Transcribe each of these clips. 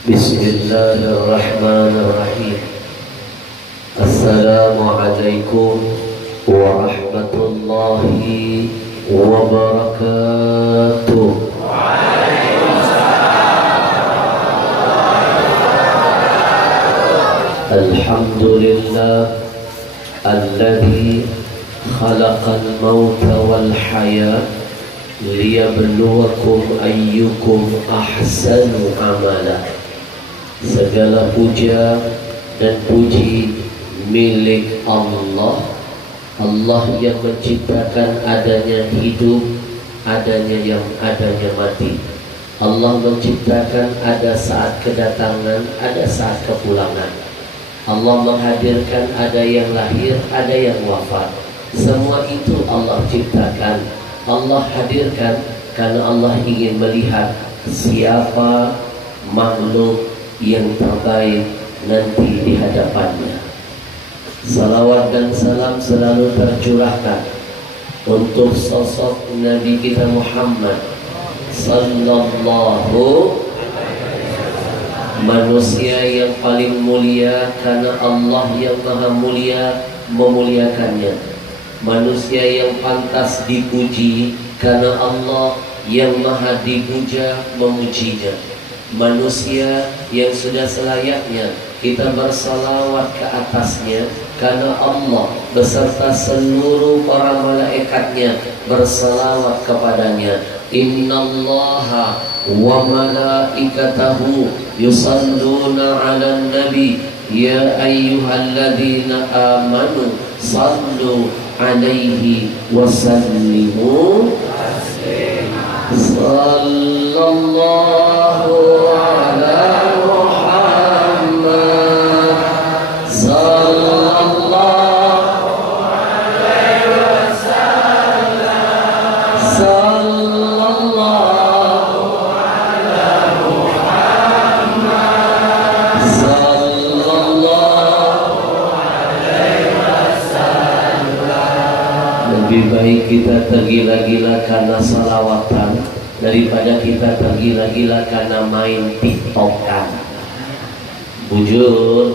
Bismillahirrahmanirrahim. Assalamualaikum warahmatullahi wabarakatuh. Alhamdulillah alladzi khalaqal mauta wal hayat liyabluwakum ayyukum ahsanu amala. Segala puja dan puji milik Allah. Allah yang menciptakan adanya hidup, adanya mati. Allah menciptakan ada saat kedatangan, ada saat kepulangan. Allah menghadirkan ada yang lahir, ada yang wafat. Semua itu Allah ciptakan, Allah hadirkan karena Allah ingin melihat siapa makhluk yang terbaik nanti di hadapannya. Salawat dan salam selalu tercurahkan untuk sosok Nabi kita Muhammad sallallahu, manusia yang paling mulia karena Allah yang maha mulia memuliakannya. Manusia yang pantas dipuji karena Allah yang maha dipuja memujinya. Manusia yang sudah selayaknya kita bersalawat ke atasnya karena Allah beserta seluruh para malaikatnya bersalawat kepadanya. Innallaha wa malaikatahu yusalluna 'alan nabi ya ayyuhalladzina amanu sallu 'alaihi wa sallimu sallallahu ala Muhammad sallallahu alaihi wasallam sallallahu ala Muhammad sallallahu alaihi wasallam. Lebih baik kita tergila-gila karena salawatan daripada kita tergila-gila karena main tiktokan. Bujur,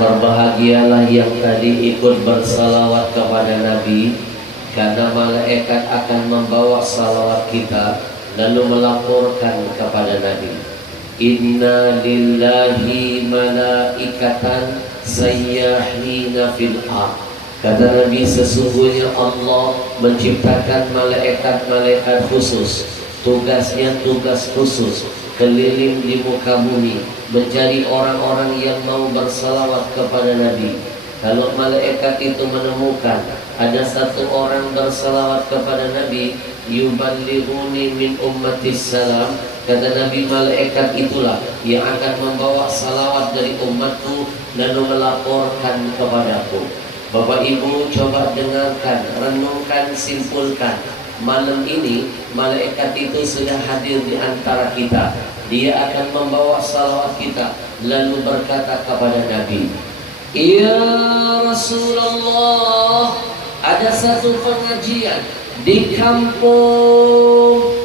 berbahagialah yang tadi ikut bersalawat kepada Nabi, karena malaikat akan membawa salawat kita lalu melaporkan kepada Nabi. Inna lillahi malaikatan sayyahina fil ardh. Kata Nabi, sesungguhnya Allah menciptakan malaikat-malaikat khusus. Tugasnya tugas khusus, keliling di muka bumi, mencari orang-orang yang mau bersalawat kepada Nabi. Kalau malaikat itu menemukan ada satu orang bersalawat kepada Nabi, yuballighuni min ummatis salam, kata Nabi, malaikat itulah yang akan membawa salawat dari umatku lalu melaporkan kepadaku. Bapak Ibu coba dengarkan, renungkan, simpulkan. Malam ini malaikat itu sudah hadir di antara kita. Dia akan membawa salawat kita lalu berkata kepada Nabi, ya Rasulullah, ada satu pengajian di kampung.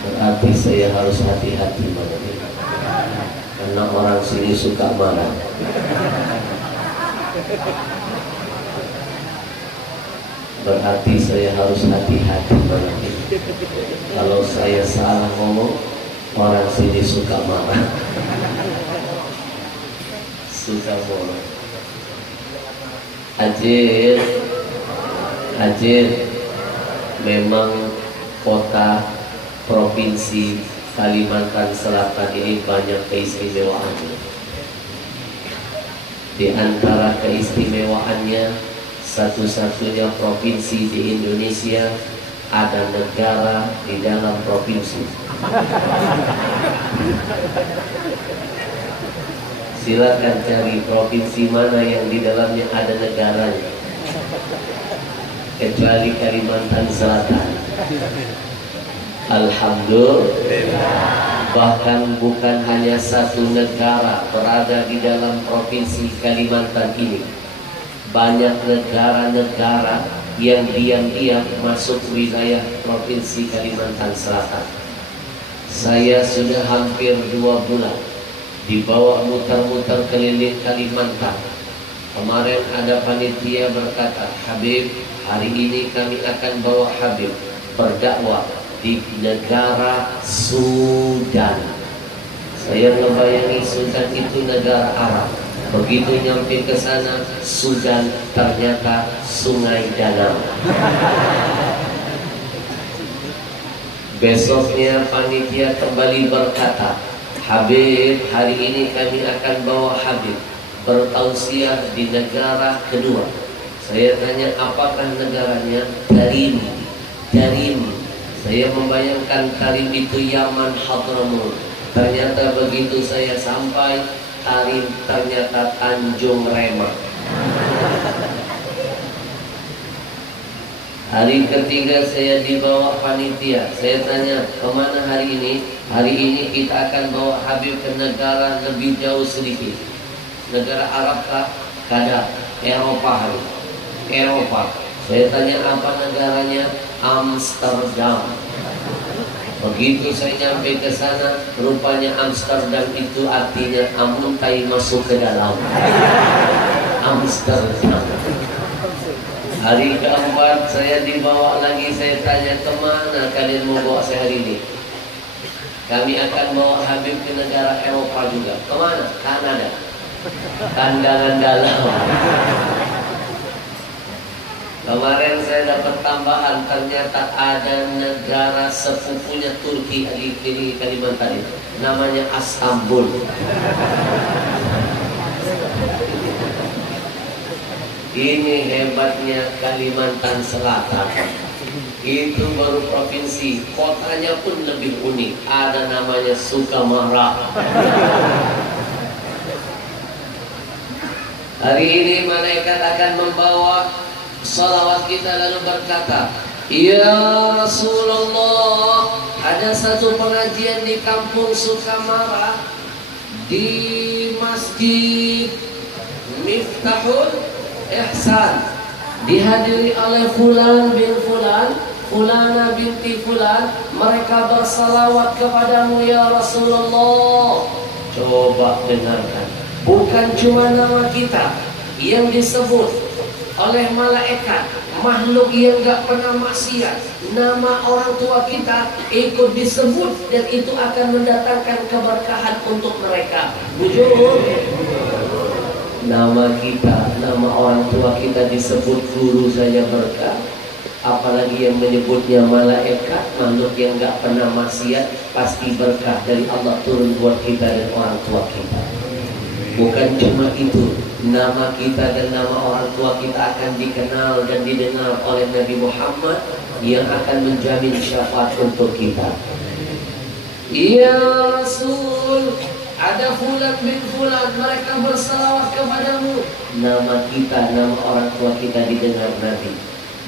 Berarti saya harus hati-hati malam ini, karena orang sini suka marah. Berarti saya harus hati-hati malam ini. Kalau saya salah ngomong, orang sini suka marah. Suka marah. Aceh memang kota provinsi Kalimantan Selatan ini banyak keistimewaannya. Di antara keistimewaannya, satu-satunya provinsi di Indonesia ada negara di dalam provinsi. Silakan cari provinsi mana yang di dalamnya ada negaranya, kecuali Kalimantan Selatan. Alhamdulillah. Bahkan bukan hanya satu negara berada di dalam provinsi Kalimantan ini, banyak negara-negara yang diam-diam masuk wilayah Provinsi Kalimantan Selatan. Saya sudah hampir 2 bulan dibawa muter-muter keliling Kalimantan. Kemarin ada panitia berkata, Habib, hari ini kami akan bawa Habib berdakwah di negara Sudan. Saya ngebayangi Sudan itu negara Arab. Begitu nyampe ke sana, Sudan ternyata Sungai Danau. Besoknya panitia kembali berkata, Habib, hari ini kami akan bawa Habib bertausiah di negara kedua. Saya tanya, apakah negaranya? Tarim. Saya membayangkan Tarim itu Yaman, Hadramaut. Ternyata begitu saya sampai Tarim, ternyata Tanjung Rema. Hari ketiga saya dibawa panitia. Saya tanya, kemana hari ini? Hari ini kita akan bawa Habib ke negara lebih jauh sedikit. Negara Arab kah? Kada. Eropa hari. Eropa. Saya tanya, apa negaranya? Amsterdam. Begitu saya nyampe ke sana, rupanya Amsterdam itu artinya amuntai masuk ke dalam. Amsterdam. Hari keempat saya dibawa lagi. Saya tanya, kemana kalian mau bawa saya hari ini? Kami akan bawa Habib ke negara Eropa juga. Kemana? Kanada. Kandangan dalam. Kemarin saya dapat tambahan, ternyata ada negara sepupunya Turki di Kalimantan itu, namanya Istanbul. Ini hebatnya Kalimantan Selatan. Itu baru provinsi, kotanya pun lebih unik. Ada namanya Sukamara. Hari ini malaikat akan membawa salawat kita lalu berkata, Ya Rasulullah, ada satu pengajian di kampung Sukamara, di Masjid Miftahul Ihsan, dihadiri oleh Fulan bin Fulan, Fulana binti Fulan. Mereka bersalawat kepadamu ya Rasulullah. Coba dengarkan, bukan cuma nama kita yang disebut oleh malaikat, makhluk yang gak pernah maksiat, nama orang tua kita ikut disebut, dan itu akan mendatangkan keberkahan untuk mereka. Bujur, nama kita, nama orang tua kita disebut guru saja berkah, apalagi yang menyebutnya malaikat, makhluk yang gak pernah maksiat, pasti berkah dari Allah turun buat kita dan orang tua kita. Bukan cuma itu, nama kita dan nama orang tua kita akan dikenal dan didengar oleh Nabi Muhammad yang akan menjamin syafaat untuk kita. Ya Rasul, ada Fulan bin Fulan, mereka bersalawat kepadamu. Nama kita, nama orang tua kita didengar Nabi.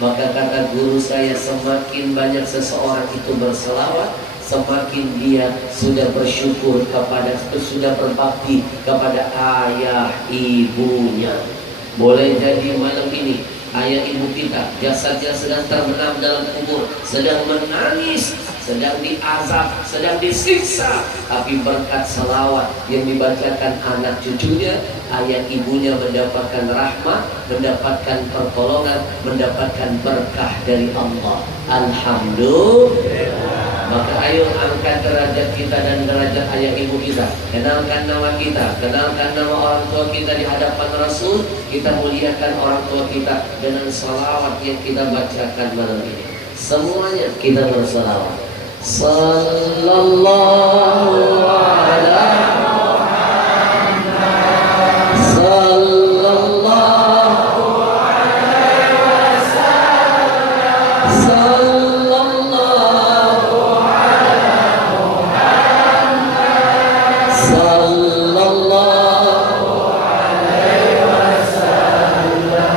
Maka kata guru saya, semakin banyak seseorang itu bersalawat, semakin dia sudah bersyukur kepada, sudah berbakti kepada ayah ibunya. Boleh jadi malam ini ayah ibu kita jasadnya sedang terbenam dalam kubur, sedang menangis, sedang diazab, sedang disiksa, tapi berkat salawat yang dibacakan anak cucunya, ayah ibunya mendapatkan rahmat, mendapatkan pertolongan, mendapatkan berkah dari Allah. Alhamdulillah. Maka ayo angkat derajat kita dan derajat ayah ibu kita. Kenalkan nama kita, kenalkan nama orang tua kita di hadapan Rasul. Kita muliakan orang tua kita dengan salawat yang kita bacakan malam ini. Semuanya kita bersalawat. Sallallahu ala Muhammad, sallallahu alaihi wasallam, sallallahu ala Muhammad, sallallahu alaihi wasallam.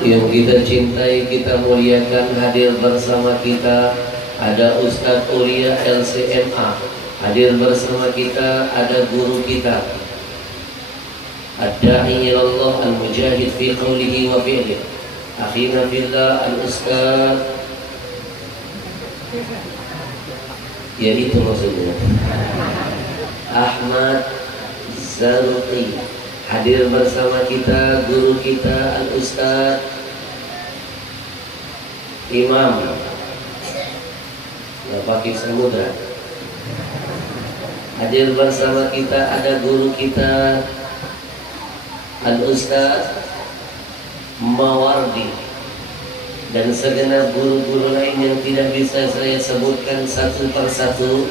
Yang kita cintai, kita muliakan, hadir bersama kita ada Ustaz Uria LCMA, hadir bersama kita ada guru kita Ad-Da'i ilallah al-mujahid fi qawlihi wa fi'lihi Akhina fillah al-Ustaz, ya itu maksudnya, Ahmad Zaruqi hadir bersama kita, guru kita al-Ustaz Imam Napaki Samudra. Hadir bersama kita ada guru kita al-Ustaz Mawardi dan segenap guru-guru lain yang tidak bisa saya sebutkan satu persatu,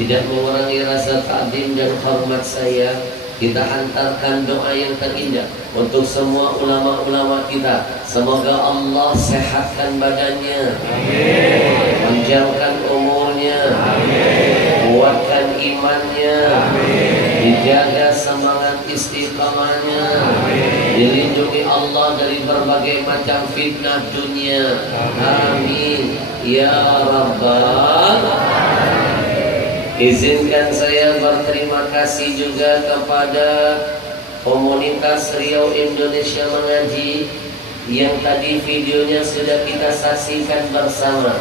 tidak mengurangi rasa takdim dan hormat saya. Kita hantarkan doa yang terindah untuk semua ulama-ulama kita. Semoga Allah sehatkan badannya, amin. Panjangkan umurnya, amin. Kuatkan imannya, amin. Dijaga semangat istiqamahnya, amin. Dilindungi Allah dari berbagai macam fitnah dunia, amin. Ya Rabbal Alamin. Izinkan saya berterima kasih juga kepada komunitas Riau Indonesia Mengaji yang tadi videonya sudah kita saksikan bersama.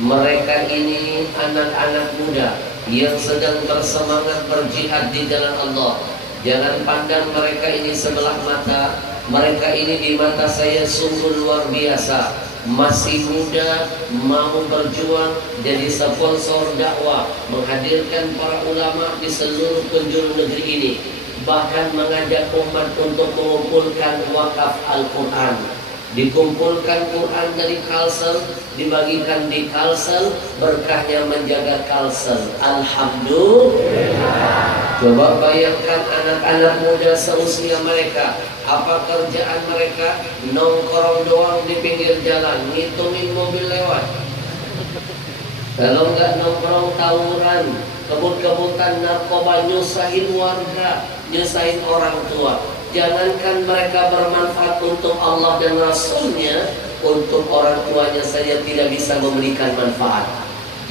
Mereka ini anak-anak muda yang sedang bersemangat berjihad di jalan Allah. Jangan pandang mereka ini sebelah mata. Mereka ini di mata saya sungguh luar biasa. Masih muda, mau berjuang jadi sponsor dakwah, menghadirkan para ulama di seluruh penjuru negeri ini, bahkan mengajak umat untuk mengumpulkan wakaf Al-Quran. Dikumpulkan Quran dari Kalsel, dibagikan di Kalsel, berkahnya menjaga Kalsel. Alhamdulillah. Coba bayangkan anak-anak muda seusia mereka, apa kerjaan mereka? Nongkrong doang di pinggir jalan, ngitungin mobil lewat. Kalau nggak nongkrong, tawuran, kebut-kebutan, narkoba, nyusahin warga, nyusahin orang tua. Jangankan mereka bermanfaat untuk Allah dan Rasulnya, untuk orang tuanya saja tidak bisa memberikan manfaat.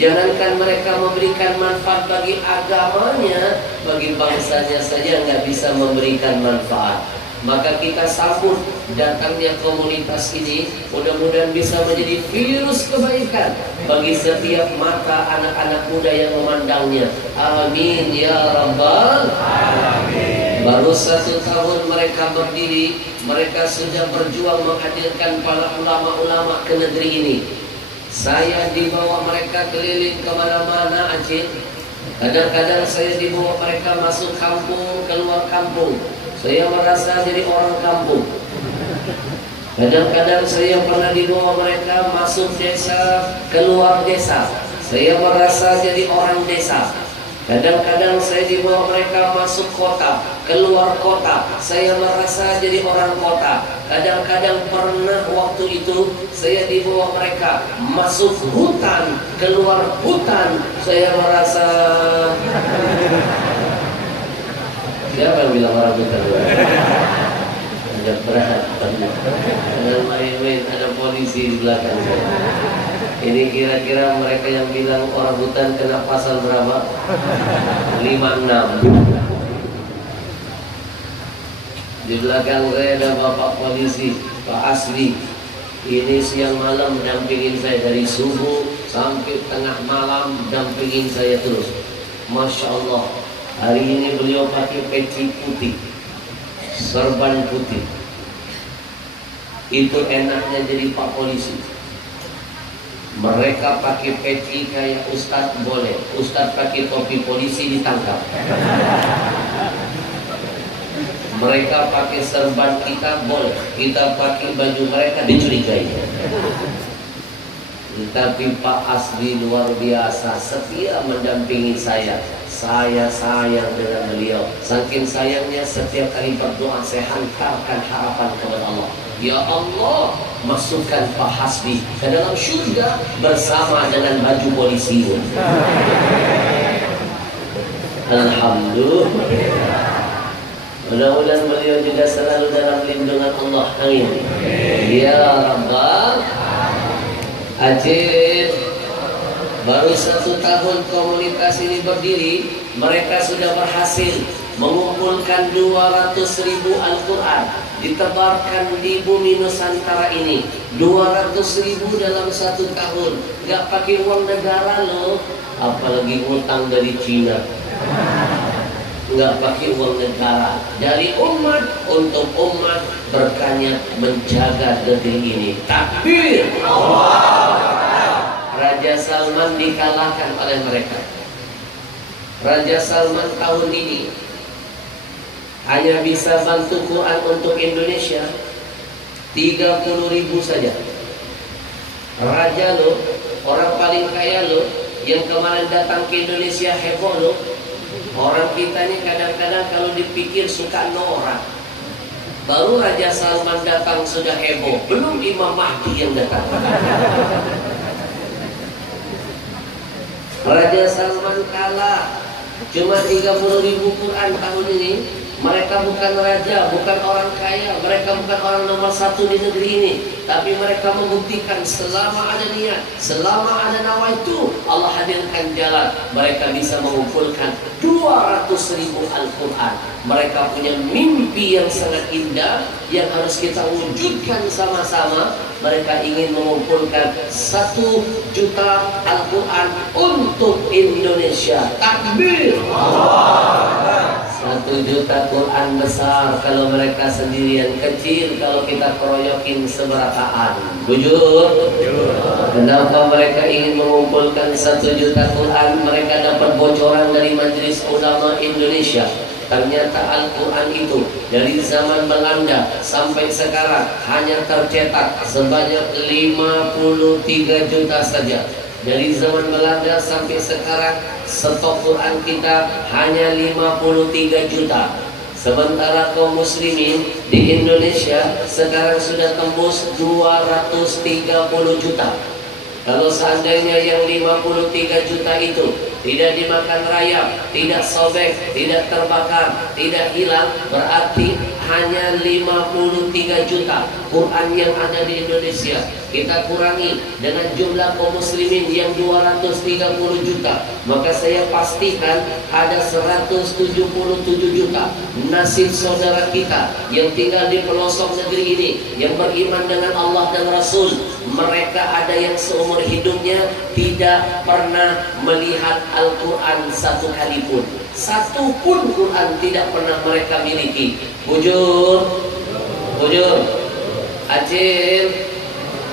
Jangankan mereka memberikan manfaat bagi agamanya, bagi bangsanya saja nggak bisa memberikan manfaat. Maka kita sambut datangnya komunitas ini, mudah-mudahan bisa menjadi virus kebaikan bagi setiap mata anak-anak muda yang memandangnya. Amin ya Rabbal Alamin. Baru 1 tahun mereka berdiri, mereka sudah berjuang menghadirkan para ulama-ulama ke negeri ini. Saya dibawa mereka keliling kemana-mana Aceh. Kadang-kadang saya dibawa mereka masuk kampung, keluar kampung. Saya merasa jadi orang kampung. Kadang-kadang saya pernah dibawa mereka masuk desa, keluar desa. Saya merasa jadi orang desa. Kadang-kadang saya dibawa mereka masuk kota, keluar kota. Saya merasa jadi orang kota. Kadang-kadang pernah waktu itu saya dibawa mereka masuk hutan, keluar hutan. Saya merasa... Siapa yang bilang orang hutan? Ada berat, ada main-main, ada polisi di belakang saya. Ini kira-kira mereka yang bilang orang hutan kena pasal berapa? 56. Di belakang saya ada bapak polisi, Pak Asli. Ini siang malam mendampingin saya dari subuh sampai tengah malam, dampingin saya terus. Masya Allah. Hari ini beliau pakai peci putih, serban putih. Itu enaknya jadi Pak Polisi. Mereka pakai peci kayak Ustadz boleh, Ustadz pakai topi polisi ditangkap. Mereka pakai serban kita boleh, kita pakai baju mereka dicurigai. Tapi Pak Asli luar biasa, setia mendampingi saya. Saya sayang dengan beliau. Saking sayangnya setiap kali berdoa saya hantarkan harapan kepada Allah. Ya Allah, masukkan Pak Hasbi ke dalam syurga bersama dengan baju polisi. Alhamdulillah. Mudah-mudahan beliau juga selalu dalam lindungan Allah. Amin. Ya Rabbal Aceh. Baru 1 tahun komunitas ini berdiri, mereka sudah berhasil mengumpulkan 200.000 Al-Quran ditebarkan di bumi Nusantara ini. 200.000 dalam 1 tahun, nggak pakai uang negara loh, apalagi utang dari Cina. Nggak pakai uang negara, dari umat untuk umat, berkahnya menjaga negeri ini. Takbir! Raja Salman dikalahkan oleh mereka. Raja Salman tahun ini hanya bisa bantu Quran untuk Indonesia 30.000 saja. Raja lo, orang paling kaya lo, yang kemarin datang ke Indonesia heboh lo. Orang kita ini kadang-kadang kalau dipikir suka norak. Baru Raja Salman datang sudah heboh, belum Imam Mahdi yang datang. Raja Salman kalah, cuma 30.000 Quran tahun ini. Mereka bukan raja, bukan orang kaya, mereka bukan orang nomor 1 di negeri ini, tapi mereka membuktikan selama ada niat, selama ada nawaitu, Allah hadirkan jalan. Mereka bisa mengumpulkan 200.000 Al-Quran. Mereka punya mimpi yang sangat indah yang harus kita wujudkan sama-sama. Mereka ingin mengumpulkan 1 juta Al-Quran untuk Indonesia. Takbir! 1 juta Quran besar kalau mereka sendirian, kecil kalau kita keroyokin seberataan. Jujur? Kenapa mereka ingin mengumpulkan 1 juta Quran? Mereka dapat bocoran dari Majelis Ulama Indonesia. Ternyata Al-Quran itu dari zaman Belanda sampai sekarang hanya tercetak sebanyak 53 juta saja. Dari zaman Belanda sampai sekarang stok Quran kita hanya 53 juta. Sementara kaum muslimin di Indonesia sekarang sudah tembus 230 juta. Kalau seandainya yang 53 juta itu tidak dimakan rayap, tidak sobek, tidak terbakar, tidak hilang, berarti hanya 53 juta Quran yang ada di Indonesia. Kita kurangi dengan jumlah kaum muslimin yang 230 juta, maka saya pastikan ada 177 juta nasib saudara kita yang tinggal di pelosok negeri ini, yang beriman dengan Allah dan Rasul. Mereka ada yang seumur hidupnya tidak pernah melihat Al-Quran 1 kali pun. 1 pun Quran tidak pernah mereka miliki. Bujur, Acil,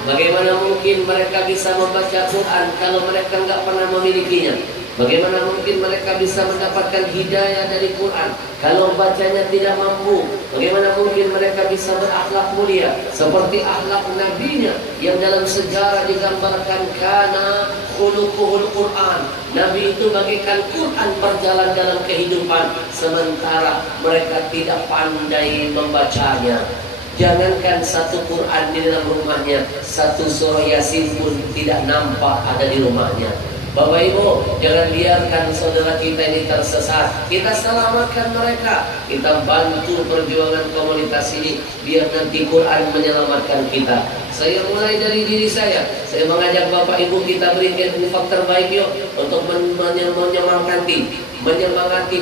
bagaimana mungkin mereka bisa membaca Quran kalau mereka nggak pernah memilikinya? Bagaimana mungkin mereka bisa mendapatkan hidayah dari Quran kalau bacanya tidak mampu? Bagaimana mungkin mereka bisa berakhlak mulia seperti akhlak nabinya yang dalam sejarah digambarkan kana khuluquhul Quran. Nabi itu bagaikan Quran berjalan dalam kehidupan, sementara mereka tidak pandai membacanya. Jangankan 1 Quran di dalam rumahnya, 1 surah Yasin pun tidak nampak ada di rumahnya. Bapak Ibu, jangan biarkan saudara kita ini tersesat. Kita selamatkan mereka. Kita bantu perjuangan komunitas ini biar nanti Quran menyelamatkan kita. Saya mulai dari diri saya. Saya mengajak Bapak Ibu kita berikan infak terbaik yuk untuk menyemangati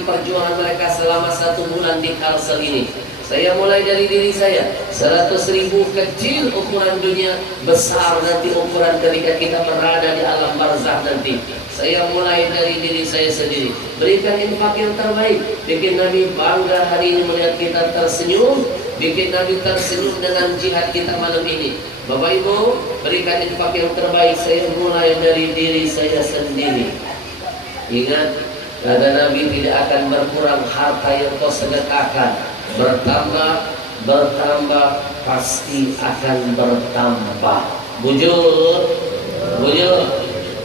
perjuangan mereka selama 1 bulan di Kalsel ini. Saya mulai dari diri saya. 100.000 kecil ukuran dunia, besar nanti ukuran ketika kita berada di alam barzakh nanti. Saya mulai dari diri saya sendiri. Berikan infak yang terbaik. Bikin Nabi bangga hari ini melihat kita tersenyum. Bikin Nabi tersenyum dengan jihad kita malam ini. Bapak Ibu, berikan infak yang terbaik. Saya mulai dari diri saya sendiri. Ingat, kata Nabi, tidak akan berkurang harta yang kau sedekahkan. Bertambah pasti akan bertambah. Bujur,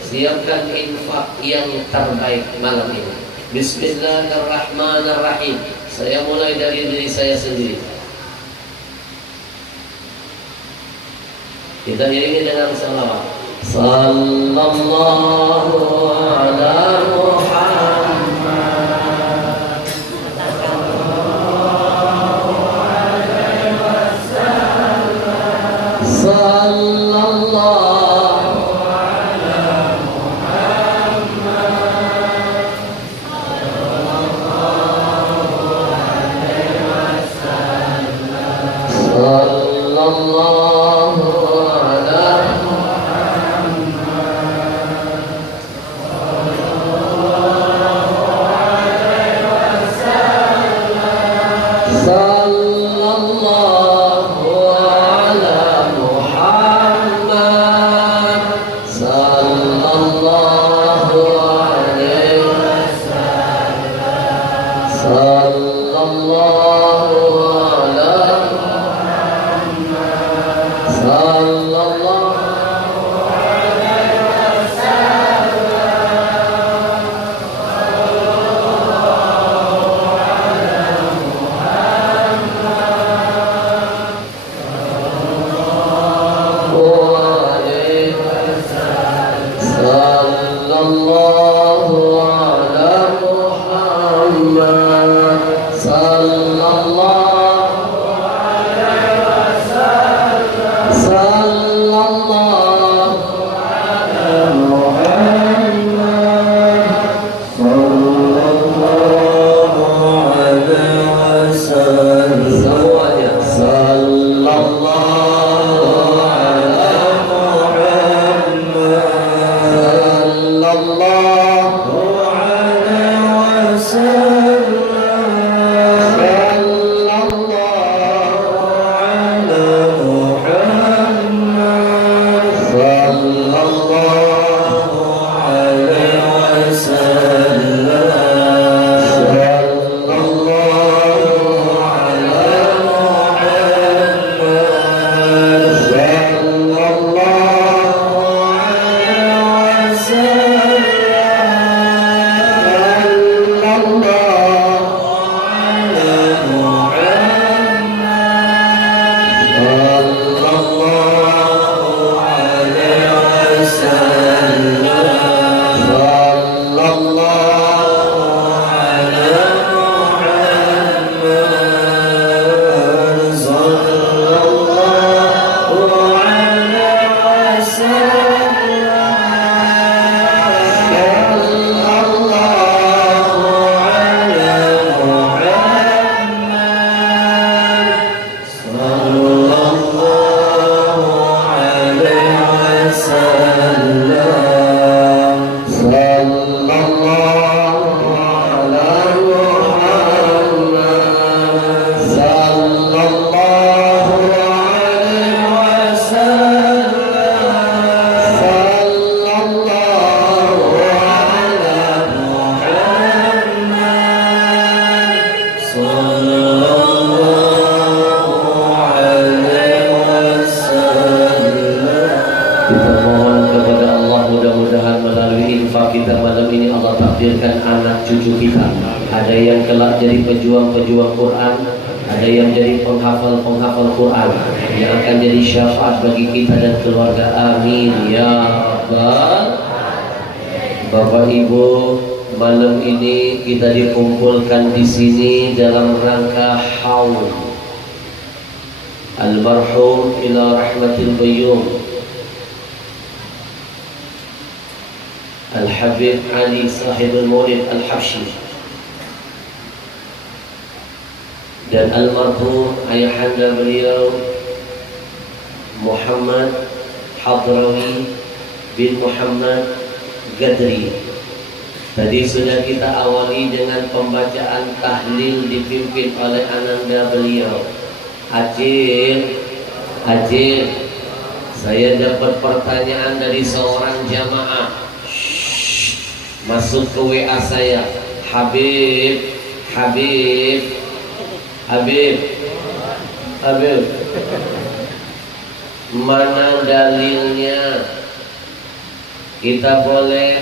siapkan infak yang terbaik malam ini. Bismillahirrahmanirrahim. Saya mulai dari diri saya sendiri. Kita iringi dengan salawat. Sallallahu ala Muhammad. takdirkan anak cucu kita. Ada yang kelak jadi pejuang-pejuang Quran, ada yang jadi penghafal-penghafal Quran, yang akan jadi syafaat bagi kita dan keluarga. Amin ya rabbal. Bapak Ibu, malam ini kita dikumpulkan di sini dalam rangka haul almarhum ila rahmatil qayyum Al-Habib Ali Sahibul Maulid Al-Habsyi dan almarhum ayahanda beliau Muhammad Hadrawi bin Muhammad Gadri. Tadi sudah kita awali dengan pembacaan tahlil dipimpin oleh ananda beliau Acil. Saya dapat pertanyaan dari seorang jamaah. Masuk ke WA saya, Habib, mana dalilnya kita boleh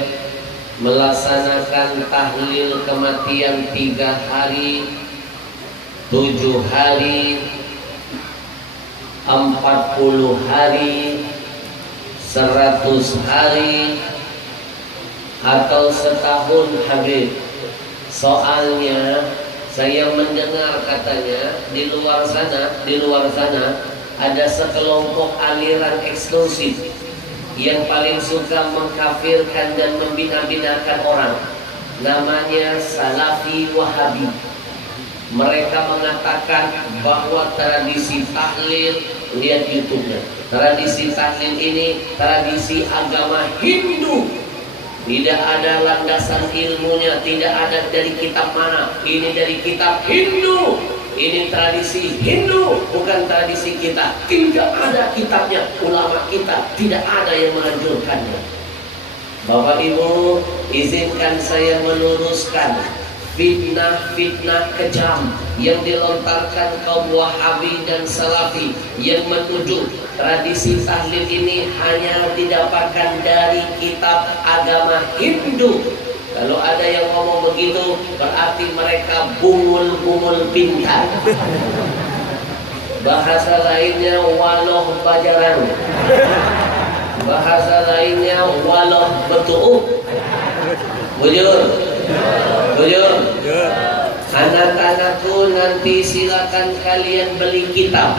melaksanakan tahlil kematian 3 hari, 7 hari, 40 hari, 100 hari, atau setahun Habib? Soalnya saya mendengar katanya di luar sana ada sekelompok aliran eksklusif yang paling suka mengkafirkan dan membina-binakan orang, namanya Salafi Wahabi. Mereka mengatakan bahwa tradisi tahlil, lihat YouTube-nya, tradisi tahlil ini tradisi agama Hindu. Tidak ada landasan ilmunya, tidak ada dari kitab mana. Ini dari kitab Hindu. Ini tradisi Hindu, bukan tradisi kita. Tidak ada kitabnya, ulama kita tidak ada yang menganjurkannya. Bapak Ibu, izinkan saya meluruskan fitnah-fitnah kejam yang dilontarkan kaum Wahabi dan Salafi yang menuduh tradisi tahlil ini hanya didapatkan dari kitab agama Hindu. Kalau ada yang ngomong begitu, berarti mereka bungul-bungul pintar. Bahasa lainnya waloh bajaran. Bahasa lainnya waloh betuuk. Bujur. Bujur. Anak-anakku, nanti silakan kalian beli kitab.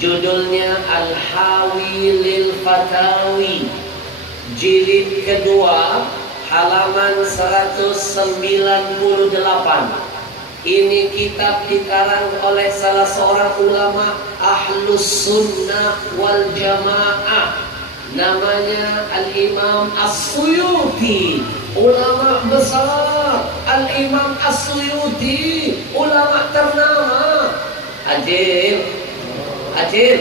Judulnya Al-Hawi lil Fatawi, jilid kedua, halaman 198. Ini kitab dikarang oleh salah seorang ulama Ahlus Sunnah wal Jamaah, namanya Al-Imam As-Suyuti, ulama besar. Al-Imam As-Suyuti, ulama ternama. Ajib,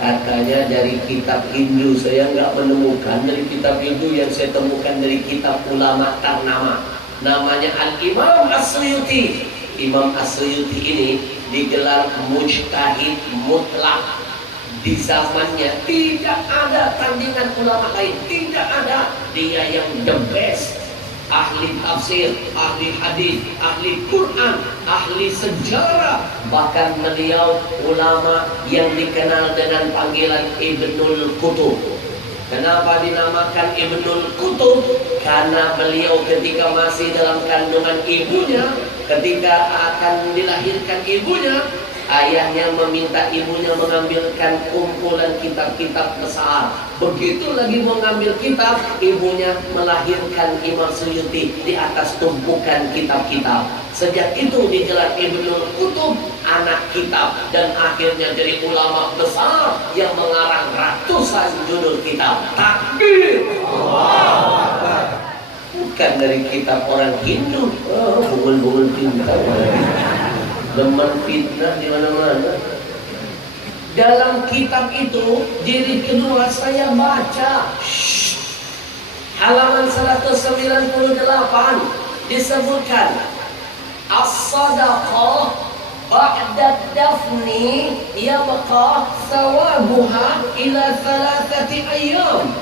katanya dari kitab Hindu. Saya nggak menemukan dari kitab Hindu, yang saya temukan dari kitab ulama ternama, namanya Al-Imam As-Suyuti. Imam As-Suyuti ini digelar mujtahid mutlak. Di zamannya tidak ada tandingan ulama lain, tidak ada. Dia yang the best, ahli tafsir, ahli hadis, ahli Quran, ahli sejarah. Bahkan beliau ulama yang dikenal dengan panggilan Ibnul Qutub. Kenapa dinamakan Ibnul Qutub? Karena beliau ketika masih dalam kandungan ibunya, ketika akan dilahirkan ibunya, ayahnya meminta ibunya mengambilkan kumpulan kitab-kitab besar. Begitu lagi mengambil kitab, ibunya melahirkan Imam Suyuti di atas tumpukan kitab-kitab. Sejak itu digelar Ibnul Qutub, anak kitab, dan akhirnya jadi ulama besar yang mengarang ratusan judul kitab. Takbir! Bukan dari kitab orang Hindu. Bungul-bungul pintar. Demen fitnah di mana-mana. Dalam kitab itu, jilid kedua saya baca, halaman 198 disebutkan as-sadaqah ba'da dafni yabqa sawabuha ila 3 ayyam.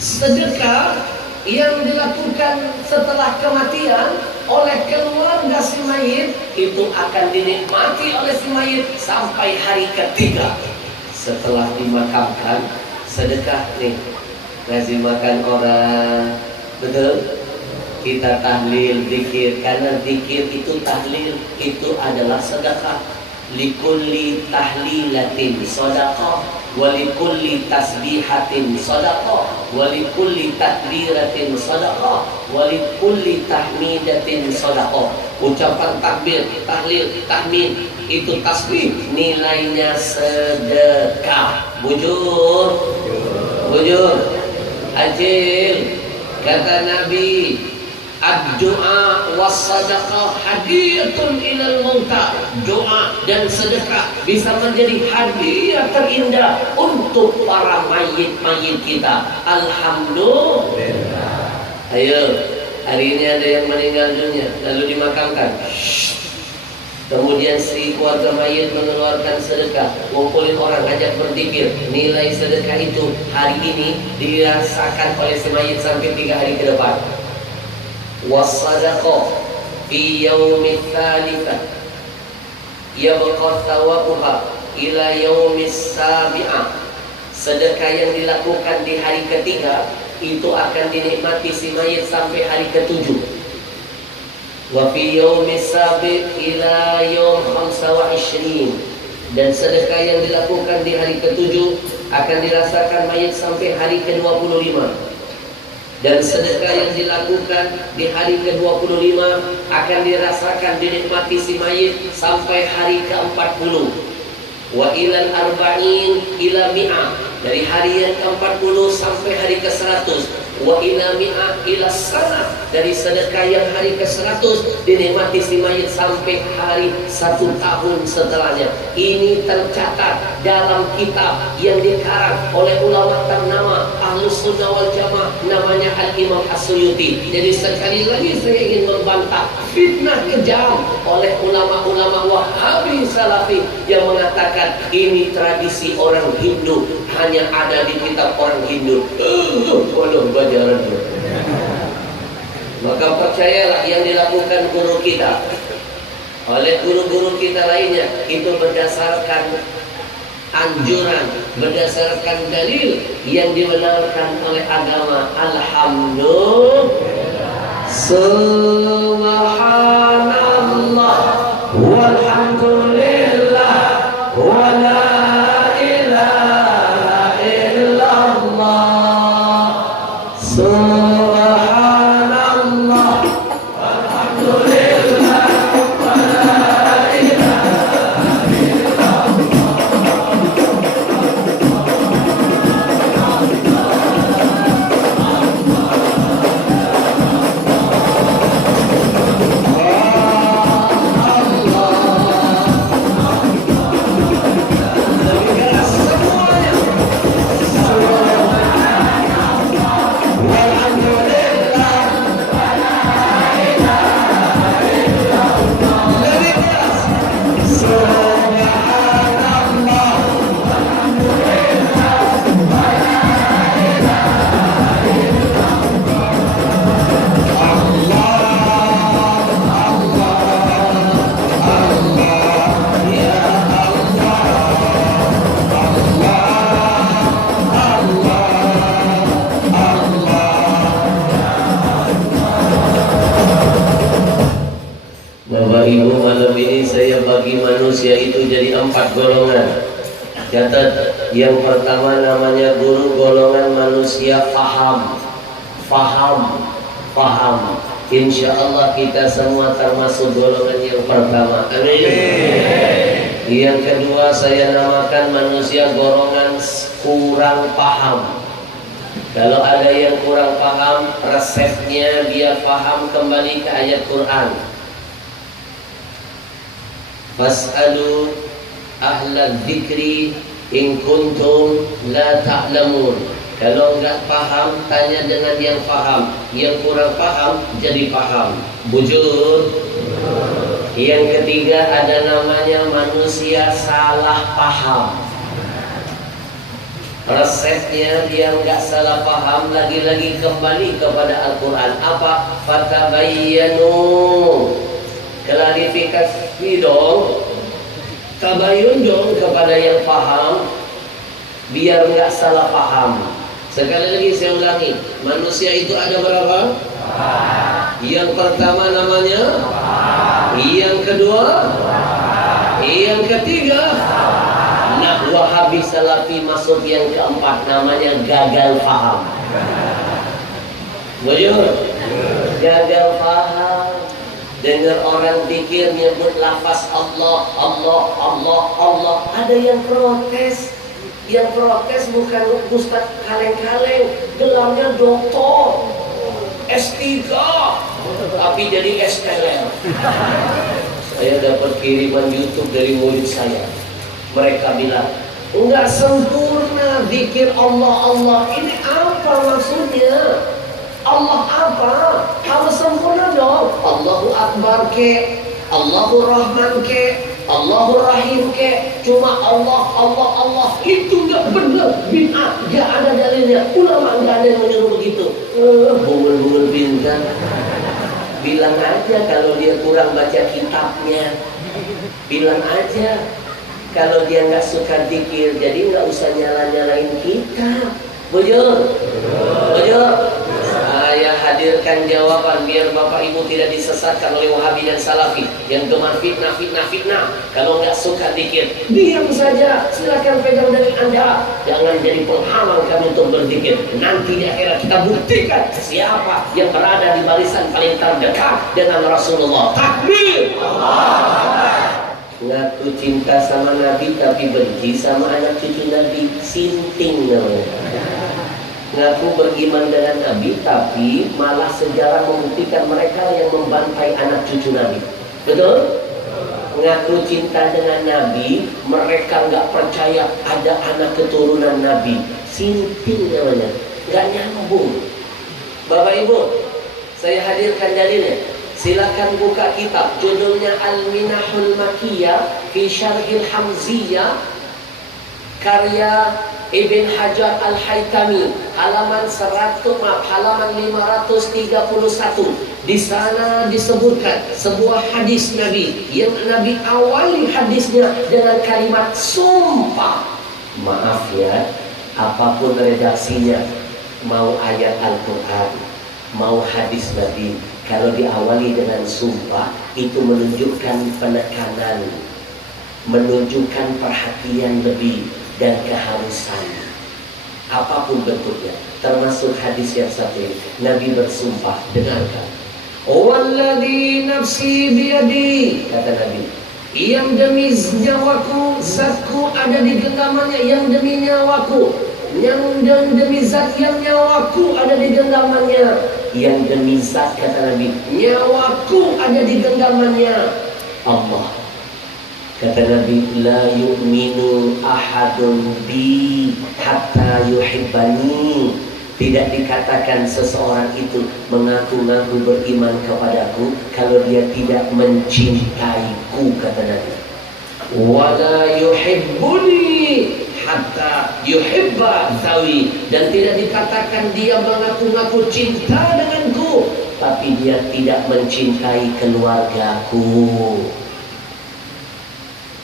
Sedekah yang dilakukan setelah kematian oleh keluarga si mayit itu akan dinikmati oleh si mayit sampai hari ketiga setelah dimakamkan. Sedekah nih, ngasih makan orang, betul? Kita tahlil, zikir, karena zikir itu tahlil itu adalah sedekah. Likulli tahlilatin sadaqah, walikulli tasbihatin sadaqah, walikulli takbiratin sadaqah, walikulli tahmidatin sadaqah. Ucapan takbir, tahlil, tahmid itu tasbih, nilainya sedekah. Bujur, bujur, ajil. Kata Nabi, ad-du'a was-sadaqah hadiyatun ilal mauta. Doa dan sedekah bisa menjadi hadiah terindah untuk para mayit-mayit kita. Alhamdulillah. Ayo, hari ini ada yang meninggal dunia lalu dimakamkan. Kemudian si keluarga mayit mengeluarkan sedekah, ngumpulin orang, ajak berzikir. Nilai sedekah itu hari ini dirasakan oleh si mayit sampai 3 hari ke depan. Was-sadaqah fi yaumil tsalitsah yabqa thawabuha ila yaumis sabi'ah. Sedekah yang dilakukan di hari ketiga itu akan dinikmati si mayit sampai hari ke-7. Wa fi yaumis sabi' ila yaum 25. Dan sedekah yang dilakukan di hari ke-7 akan dirasakan mayit sampai hari ke-25. Dan sedekah yang dilakukan di hari ke-25 akan dirasakan dinikmati si mayit sampai hari ke-40. Wa ilal arba'in ila mi'ah, dari hari yang ke-40 sampai hari ke-100. Wa ila mi'ah ila sana, dari sedekah yang hari ke-100 dinikmati si mayit sampai hari 1 tahun setelahnya. Ini tercatat dalam kitab yang dikarang oleh ulama ternama Ahlus Sunnah wal Jamaah, namanya Al-Imam As-Suyuti. Jadi sekali lagi saya ingin membantah fitnah kejam oleh ulama-ulama Wahabi Salafi yang mengatakan ini tradisi orang Hindu, hanya ada di kitab orang Hindu. Waduh, bajaran. Maka percayalah yang dilakukan guru kita oleh guru-guru kita lainnya itu berdasarkan anjuran, berdasarkan dalil yang dibenarkan oleh agama. Alhamdulillah, subhanallah, walhamdulillah, wala ilaha illallah, subhanallah, walhamdulillah, wala ilaha illallah. Bapak Ibu, malam ini saya bagi manusia itu jadi 4 golongan. Catat, yang pertama namanya guru, golongan manusia faham. Insya Allah kita semua termasuk golongan yang pertama. Amin. Yang kedua saya namakan manusia golongan kurang paham. Kalau ada yang kurang paham, resepnya dia paham kembali ke ayat Quran. Fas'alu ahla dzikri in kuntum la ta'lamun. Kalau enggak paham, tanya dengan yang paham. Yang kurang paham, jadi paham. Bujur. Yang ketiga ada namanya manusia salah paham. Resepnya dia enggak salah paham, lagi-lagi kembali kepada Al-Quran. Apa? Fatabayyanu. Klarifikasi dong, tabayun dong kepada yang paham, biar nggak salah paham. Sekali lagi saya ulangi, manusia itu ada berapa? Yang pertama namanya, yang kedua, yang ketiga. Nah, Wahabi Salafi masuk yang keempat, namanya gagal paham. Bujur, gagal paham. Dengar orang zikir nyebut lafaz Allah, Allah, Allah, Allah. Ada yang protes. Yang protes bukan Ustaz kaleng-kaleng, gelarnya doktor, S3, tapi jadi SLL. Saya dapat kiriman YouTube dari murid saya. Mereka bilang, enggak sempurna zikir Allah, Allah. Ini apa maksudnya? Allah apa? Harus sempurna dong. Allahu Akbar ke, Allahu Rahman ke, Allahu Rahim ke. Cuma Allah, Allah, Allah. Itu gak benar. Bid'ah. Gak ada dalilnya. Ulama gak ada yang menyuruh begitu. Bungul-bungul pintar. Bilang aja kalau dia kurang baca kitabnya. Bilang aja kalau dia gak suka zikir. Jadi gak usah nyala-nyalain kita. Bujur? Bujur? Saya hadir hadirkan jawaban biar Bapak Ibu tidak disesatkan oleh Wahabi dan Salafi yang gemar fitnah. Kalau nggak suka dikit, diam saja. Silakan pegang dari Anda. Jangan jadi penghalang kami untuk berzikir. Nanti di akhirat kita buktikan siapa yang berada di barisan paling terdekat dengan Rasulullah. Takbir! Ngaku cinta sama Nabi tapi benci sama anak cucu Nabi. Sinting namanya. Ngaku beriman dengan Nabi tapi malah sejarah membuktikan mereka yang membantai anak cucu Nabi. Betul? Ngaku cinta dengan Nabi, mereka nggak percaya ada anak keturunan Nabi. Sinting namanya, nggak nyambung. Bapak Ibu, saya hadirkan dalilnya. Silakan buka kitab, judulnya Al-Minahul Makkiyah fi Syarhil Hamziyah, karya Ibn Hajar Al-Haytami, halaman 531. Di sana disebutkan sebuah hadis Nabi yang Nabi awali hadisnya dengan kalimat sumpah. Maaf ya, apapun redaksinya, mau ayat Al-Quran, mau hadis Nabi, kalau diawali dengan sumpah, itu menunjukkan penekanan, menunjukkan perhatian lebih dan keharusan. Apapun bentuknya, termasuk hadis yang satu ini. Nabi bersumpah, dengarkan. Walladzi nafsi biyadi, kata Nabi, yang demi nyawaku, zatku ada di genggamannya, yang demi nyawaku, yang demi zat yang nyawaku ada di genggamannya, yang demi zat, kata Nabi, nyawaku ada di genggamannya Allah. Kata Nabi, la yu'minu ahadun bi hatta yuhibbani. Tidak dikatakan seseorang itu mengaku-ngaku beriman kepadaku kalau dia tidak mencintaiku, kata Nabi. Wala yuhibbuni hatta yuhibba zawi. Dan tidak dikatakan dia mengaku-ngaku cinta denganku tapi dia tidak mencintai keluargaku.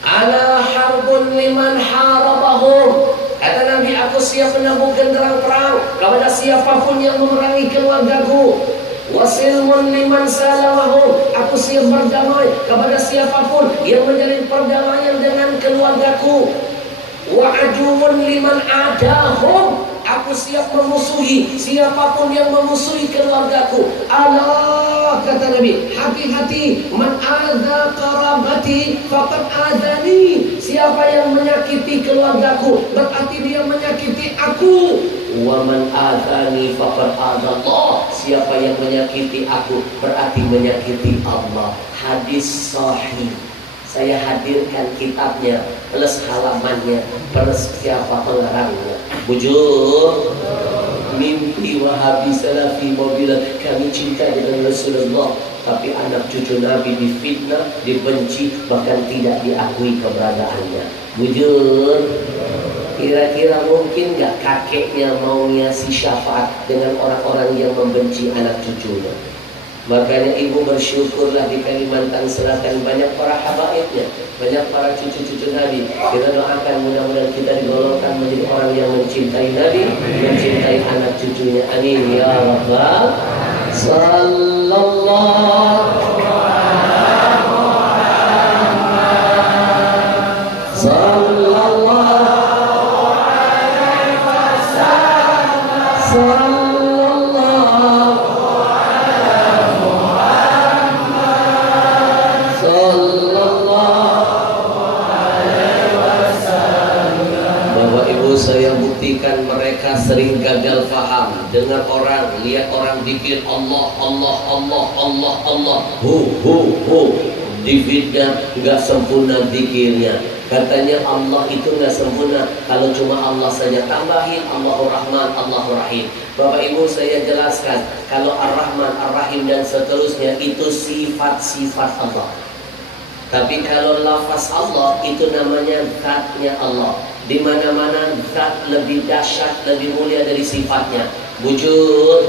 Ana harbun liman harabahum. Kata Nabi, aku siap menabuh genderang perang kepada siapapun yang memerangi keluargaku. Wasilmun liman salamahum. Aku siap berdamai kepada siapapun yang menjalin perdamaian dengan keluargaku. Wa ajumun liman adahum. Aku siap memusuhi siapapun yang memusuhi keluargaku. Allah, kata Nabi, hati-hati, man adza qarabati faqad adani. Siapa yang menyakiti keluargaku berarti dia menyakiti aku. Wa man adani faqad adallah. Siapa yang menyakiti aku berarti menyakiti Allah. Hadis sahih. Saya hadirkan kitabnya plus halamannya plus siapa pengarangnya. Bujur, mimpi Wahabi Salafi mau bilang kami cinta dengan Rasulullah, tapi anak cucu Nabi difitnah, dibenci, bahkan tidak diakui keberadaannya. Bujur, kira-kira mungkin nggak kakeknya mau ngasih syafaat dengan orang-orang yang membenci anak cucunya? Makanya ibu bersyukurlah di Kalimantan Selatan banyak para habaibnya, banyak para cucu-cucu Nabi. Kita doakan mudah-mudahan kita digolongkan menjadi orang yang mencintai Nabi, mencintai anak cucunya. Amin ya rabbal sallallahu mereka sering gagal paham. Dengar orang, lihat orang dikir Allah, Allah, Allah, Allah, Allah, difitnah, nggak sempurna dikirnya. Katanya Allah itu nggak sempurna kalau cuma Allah saja. Tambahin Allahur Rahman, Allahur Rahim. Bapak Ibu, saya jelaskan, kalau Ar-Rahman, Ar-Rahim dan seterusnya itu sifat-sifat Allah. Tapi kalau lafaz Allah itu namanya zatnya Allah. Di mana-mana zat lebih dahsyat, lebih mulia dari sifatnya. Bujur.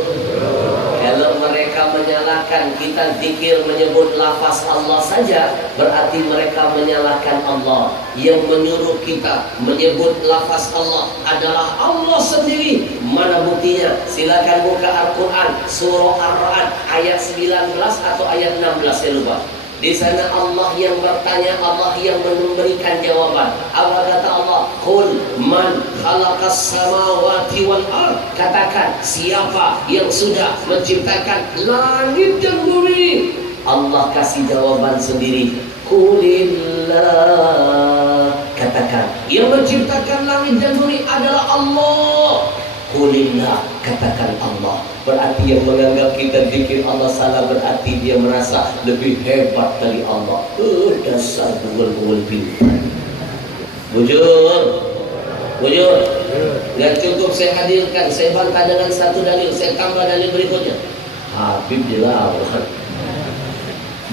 Kalau mereka menyalahkan kita zikir menyebut lafaz Allah saja, berarti mereka menyalahkan Allah. Yang menyuruh kita menyebut lafaz Allah adalah Allah sendiri. Mana bukti buktinya? Silakan buka Al-Quran surah Ar-Ra'd ayat 19 atau ayat 16, saya lupa. Di sana Allah yang bertanya, Allah yang memberikan jawaban. Apa kata Allah? Qul man khalaqas samawati wal ard. Katakan, siapa yang sudah menciptakan langit dan bumi? Allah kasih jawaban sendiri. Qulillah. Katakan, yang menciptakan langit dan bumi adalah Allah. Qulillah, katakan Allah. Berarti yang menganggap kita zikir Allah salah, berarti dia merasa lebih hebat dari Allah. Dasar bungul-bungul pintar. Bujur. Gak cukup saya hadirkan, saya bantah dengan satu dalil, saya tambah dalil berikutnya. Habib dilawan.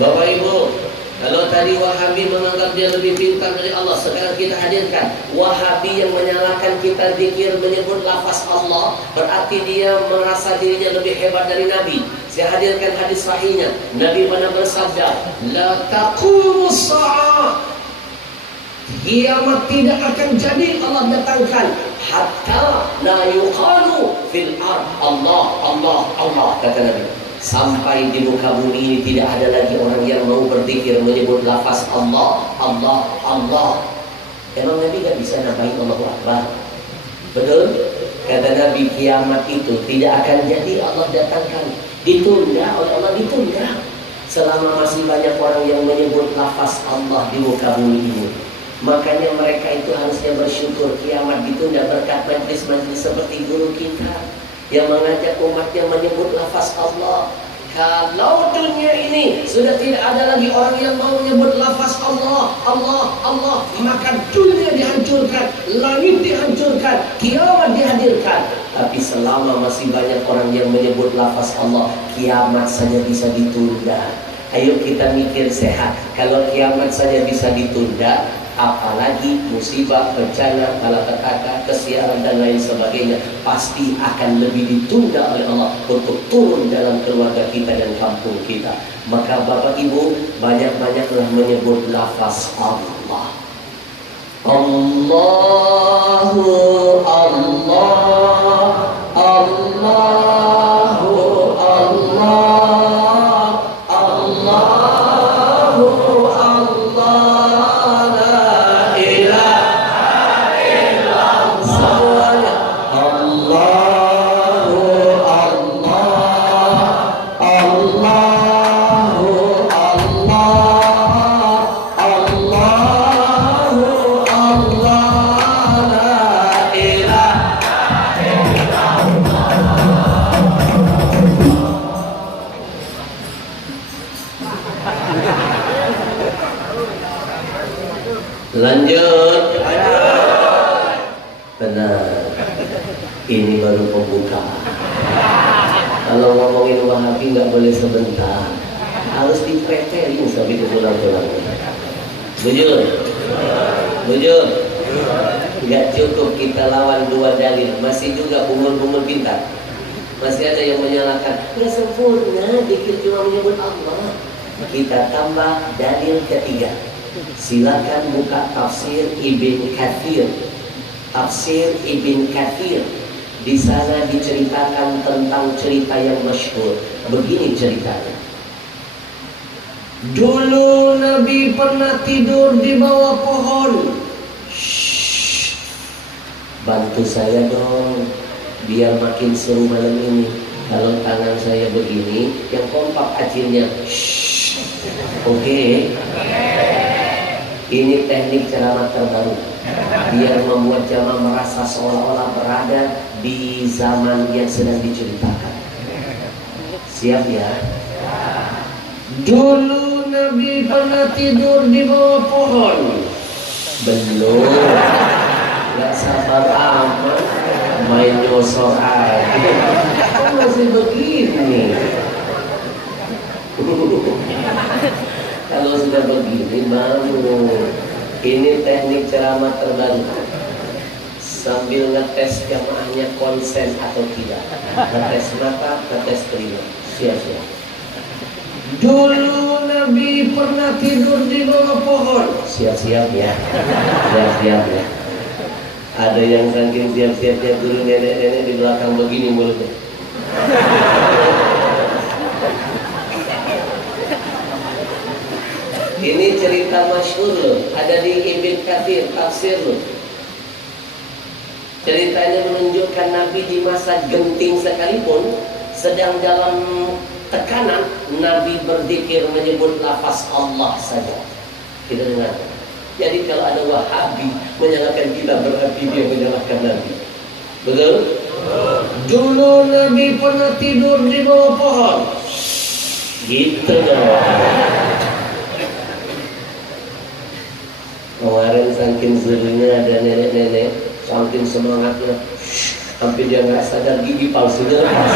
Bapak Ibu, kalau tadi Wahabi menganggap dia lebih pintar dari Allah, sekarang kita hadirkan Wahabi yang menyalahkan kita zikir menyebut lafaz Allah, berarti dia merasa dirinya lebih hebat dari Nabi. Saya hadirkan hadis sahihnya. Nabi mana bersabda, la taqumus sa'ah. Kiamat tidak akan jadi Allah datangkan hatta la yuqalu fil ard Allah, Allah, Allah, kata Nabi. Sampai di muka bumi ini tidak ada lagi orang yang mau berzikir menyebut lafaz Allah, Allah, Allah. Emang Nabi gak bisa nambahin Allahu Akbar? Betul? Kata Nabi, kiamat itu tidak akan jadi Allah datangkan. Ditunda oleh Allah, ditunda. Selama masih banyak orang yang menyebut lafaz Allah di muka bumi ini. Makanya mereka itu harusnya bersyukur kiamat ditunda berkat majlis-majlis seperti guru kita yang mengajak umatnya menyebut lafaz Allah. Kalau dunia ini sudah tidak ada lagi orang yang mau menyebut lafaz Allah, Allah, Allah, maka dunia dihancurkan, langit dihancurkan, kiamat dihadirkan. Tapi selama masih banyak orang yang menyebut lafaz Allah, kiamat saja bisa ditunda. Ayo kita mikir sehat. Kalau kiamat saja bisa ditunda, apalagi musibah, bencana, malapetaka, kesiaran dan lain sebagainya pasti akan lebih ditunda oleh Allah untuk turun dalam keluarga kita dan kampung kita. Maka Bapak Ibu banyak-banyaklah menyebut lafaz Allah. Allahu Allah, Allahu Allah. Lanjut. Benar. Ini baru pembuka. Kalau ngomongin Wahabi nggak boleh sebentar, harus dipretelin sampai pulang-pulang. Bujur. Nggak cukup kita lawan dua dalil, masih juga bumul-bumul pintar. Masih ada yang menyalahkan, nggak sempurna, dikir cuma menyebut Allah. Kita tambah dalil ketiga. Silakan buka tafsir Ibn Katsir. Tafsir Ibn Katsir. Di sana diceritakan tentang cerita yang masyhur. Begini ceritanya. Dulu Nabi pernah tidur di bawah pohon. Shhh. Bantu saya dong, biar makin seru malam ini. Kalau tangan saya begini, yang kompak acilnya. Shhh. Oke. Ini teknik ceramah terbaru, biar membuat jamaah merasa seolah-olah berada di zaman yang sedang diceritakan. Siap ya? Dulu Nabi pernah tidur di bawah pohon. Belum. Gak sabar amat, main nyosor aja. Kok masih begini? Kalau sudah begini baru. Ini teknik ceramah terbaru. Sambil ngetes jamaahnya konsen atau tidak. Ngetes mata, ngetes telinga. Siap-siap. Dulu Nabi pernah tidur di bawah pohon. Siap-siap ya. Siap-siap ya. Ada yang saking siap-siapnya turun nenek-nenek di belakang begini mulutnya. Ini cerita masyhur loh, ada di Ibn Katsir tafsir loh. Ceritanya menunjukkan Nabi di masa genting sekalipun, sedang dalam tekanan, Nabi berzikir menyebut lafaz Allah saja. Kita dengar. Jadi kalau ada Wahabi menyalahkan kita, berarti dia menyalahkan Nabi. Betul? Dulu Nabi pernah tidur di bawah pohon. Gitu dong. Kemarin saking serunya ada nenek-nenek, saking semangatnya, hampir dia nggak sadar gigi palsunya lepas.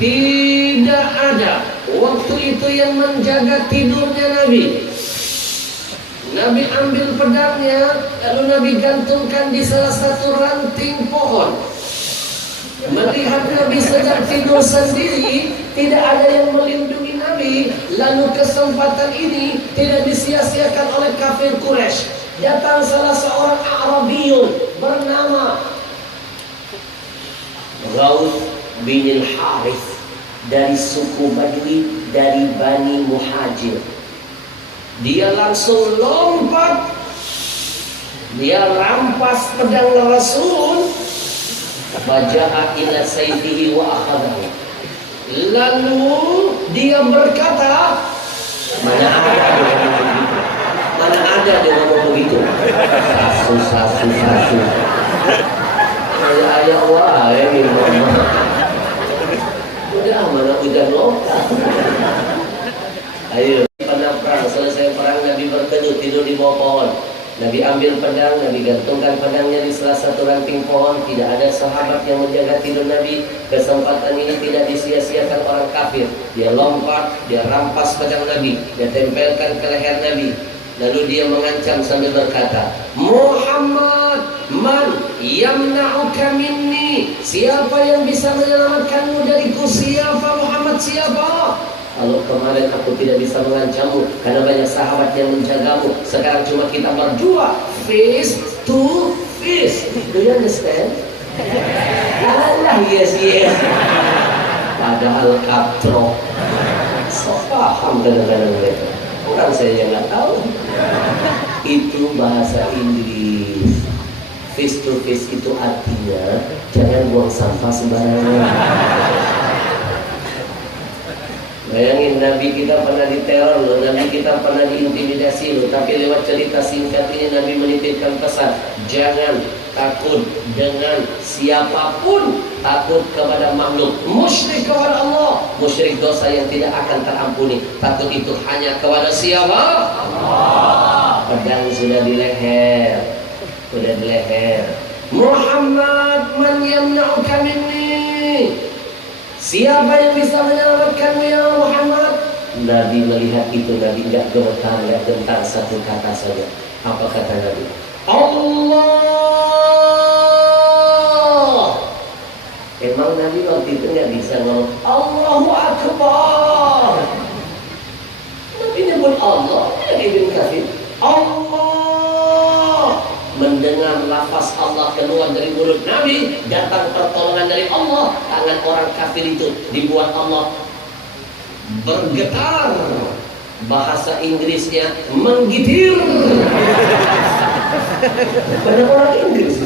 Tidak ada waktu itu yang menjaga tidurnya Nabi. Nabi ambil pedangnya, lalu Nabi gantungkan di salah satu ranting pohon. Melihat Nabi sedang tidur sendiri, tidak ada yang melindungi Nabi. Lalu kesempatan ini tidak disia-siakan oleh kafir Quraisy. Datang salah seorang Arabiyun bernama Rauf bin al-Harith dari suku Badui, dari Bani Muhajir. Dia langsung lompat, dia rampas pedang Rasul, waja'a ila sayfihi wa akhadahu. Lalu dia berkata, mana ada dia ngomong begitu. Sasu. Ayah wah ini udah mana hujan lokal. Ayo pernah perang, selesai perang Nabi berteduh tidur di bawah pohon. Nabi ambil pedang, Nabi gantungkan pedangnya di salah satu ranting pohon. Tidak ada sahabat yang menjaga tidur Nabi. Kesempatan ini tidak disia-siakan orang kafir. Dia lompat, dia rampas pedang Nabi, dia tempelkan ke leher Nabi. Lalu dia mengancam sambil berkata, Muhammad, man yamna'uka minni. Siapa yang bisa menyelamatkanmu dariku? Siapa Muhammad? Siapa? Kalau kemarin aku tidak bisa mengancammu karena banyak sahabat yang menjagamu. Sekarang cuma kita berdua, face to face. Do you understand? Alah, yes. Padahal katrok. So paham kadang-kadang mereka. Orang saya yang nggak tahu. Itu bahasa Inggris. Face to face itu artinya jangan buang sampah sembarangan. Bayangin Nabi kita pernah diteror loh, Nabi kita pernah diintimidasi loh. Tapi lewat cerita singkat ini Nabi menitipkan pesan, jangan takut dengan siapapun, takut kepada makhluk, musyrik kepada Allah, musyrik dosa yang tidak akan terampuni. Takut itu hanya kepada siapa? Allah. Pedang sudah di leher, Muhammad, man yamna'uka minni. Siapa yang bisa menyelamatkanmu ya Muhammad? Nabi melihat itu, Nabi tidak gemetar, tidak gentar, satu kata saja. Apa kata Nabi? Allah. Emang Nabi waktu itu nggak bisa ngomong Allahu Akbar. Nabi nyebut Allah, Ibn Katsir. Allah. Mendengar lafaz Allah keluar dari mulut Nabi, datang pertolongan dari Allah. Tangan orang kafir itu dibuat Allah bergetar. Bahasa Inggrisnya menggitir. Pada orang Inggris.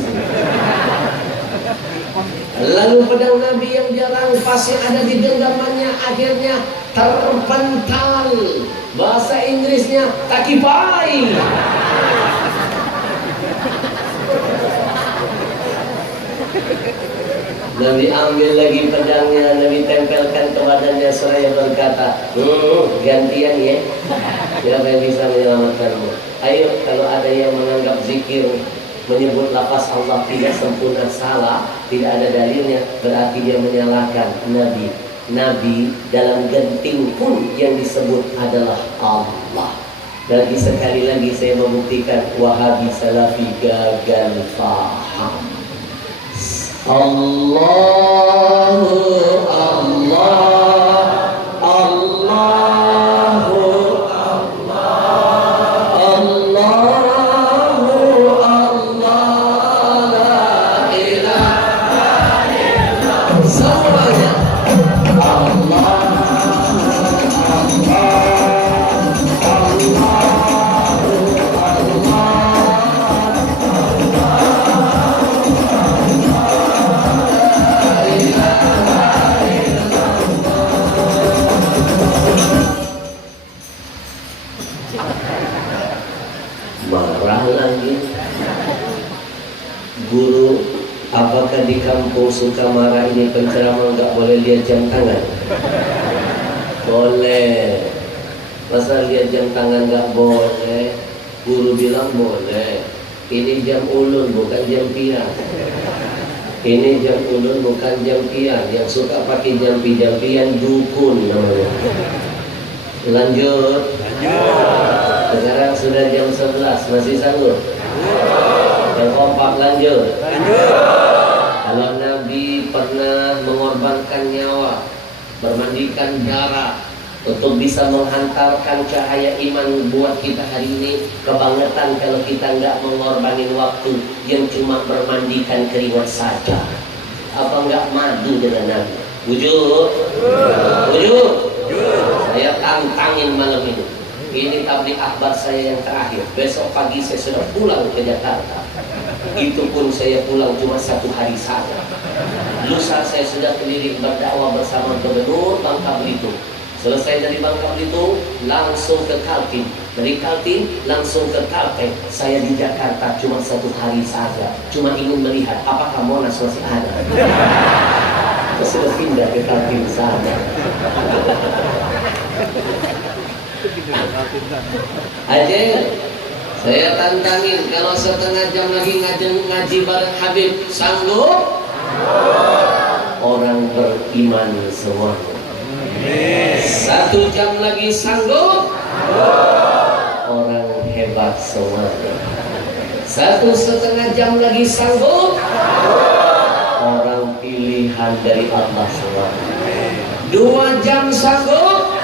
Lalu pedang Nabi yang jarang pasti ada di genggamannya akhirnya terpental. Bahasa Inggrisnya takipai. Nabi ambil lagi pedangnya, Nabi tempelkan ke badannya seraya berkata, gantian ya. Siapa yang bisa menyelamatkanmu? Ayo, kalau ada yang menganggap zikir menyebut lafaz Allah tidak sempurna, salah, tidak ada dalilnya, berarti dia menyalahkan Nabi. Nabi dalam genting pun yang disebut adalah Allah. Lagi sekali lagi saya membuktikan Wahabi Salafi gagal faham. Allahu Allah, Allahu Allah, Allah. Guru, apakah di kampung Sukamara ini penceramah nggak boleh lihat jam tangan? Boleh. Masa lihat jam tangan nggak boleh? Guru bilang boleh. Ini jam ulun bukan jam pian. Ini jam ulun bukan jam pian. Yang suka pakai jam pian dukun namanya. Lanjut. Sekarang sudah jam 11, masih sanggup? Yang kompak, lanjut. Kalau Nabi pernah mengorbankan nyawa, bermandikan darah untuk bisa menghantarkan cahaya iman buat kita hari ini, kebangetan kalau kita nggak mengorbanin waktu yang cuma bermandikan keringat saja. Apa nggak madu dengan Nabi? Wujud. Saya tantangin malam ini. Ini tabligh akbar saya yang terakhir. Besok pagi saya sudah pulang ke Jakarta. Itu pun saya pulang cuma 1 hari saja. Lusa saya sudah keliling berdakwah bersama Gubernur Bangka Belitung. Selesai dari Bangka Belitung langsung ke Kaltim. Dari Kaltim langsung ke Kalteng. Saya di Jakarta cuma 1 hari saja. Cuma ingin melihat apakah Monas masih ada. Saya sudah pindah ke Kaltim sana. Aja, saya tantangin kalau setengah jam lagi ngaji bareng Habib, sanggup? Orang beriman semuanya. 1 jam lagi sanggup? Orang hebat semuanya. 1,5 jam lagi sanggup? Orang pilihan dari Allah semuanya. 2 jam sanggup?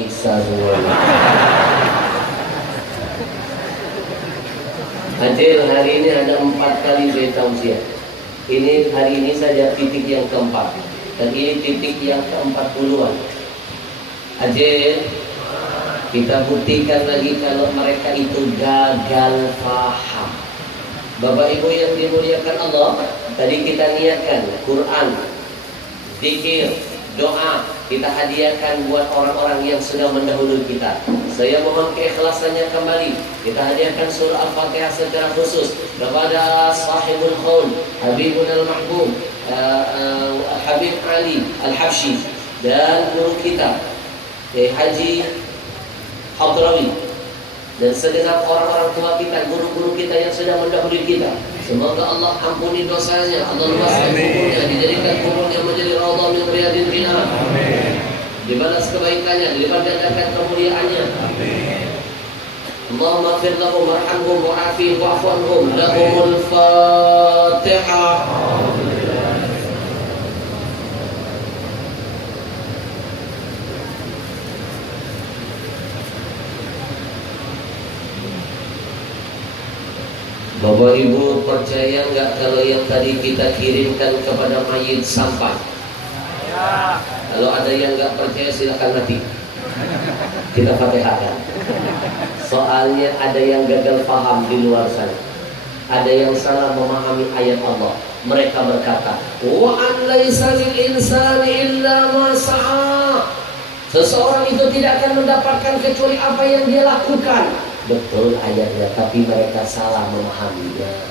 Nyiksa semuanya. Acil, hari ini ada 4 kali saya tausiah. Ini hari ini saja titik yang keempat, dan ini titik yang ke-40-an. Acil, kita buktikan lagi kalau mereka itu gagal paham. Bapak Ibu yang dimuliakan Allah, tadi kita niatkan Quran, zikir, doa kita hadiahkan buat orang-orang yang sudah mendahului kita. Saya mohon keikhlasannya kembali. Kita hadiahkan surah Al-Fatihah secara khusus kepada sahibul qaul Habibun al-Mahbub Habib Ali Al-Habsyi dan guru kita Haji Hadrawi, dan segenap orang-orang tua kita, guru-guru kita yang sudah mendahului kita. Semoga Allah ampuni dosanya, Allah luaskan kuburnya, dijadikan kuburnya menjadi raudhah min riyadil jannah. Amin. Dibalas kebaikannya, dilipat gandakan kemuliaannya. Amin. Allahumma ighfir lahum warhamhum wa'afihim wa'fu anhum. Lahumul Fatihah. Bapak Ibu percaya nggak kalau yang tadi kita kirimkan kepada mayit sampai? Ya. Kalau ada yang nggak percaya silakan mati. Kita fatihahkan. Soalnya ada yang gagal paham di luar sana. Ada yang salah memahami ayat Allah. Mereka berkata, wa an laisa lil insani illa ma sa'a. Seseorang itu tidak akan mendapatkan kecuali apa yang dia lakukan. Betul ayatnya, tapi mereka salah memahaminya.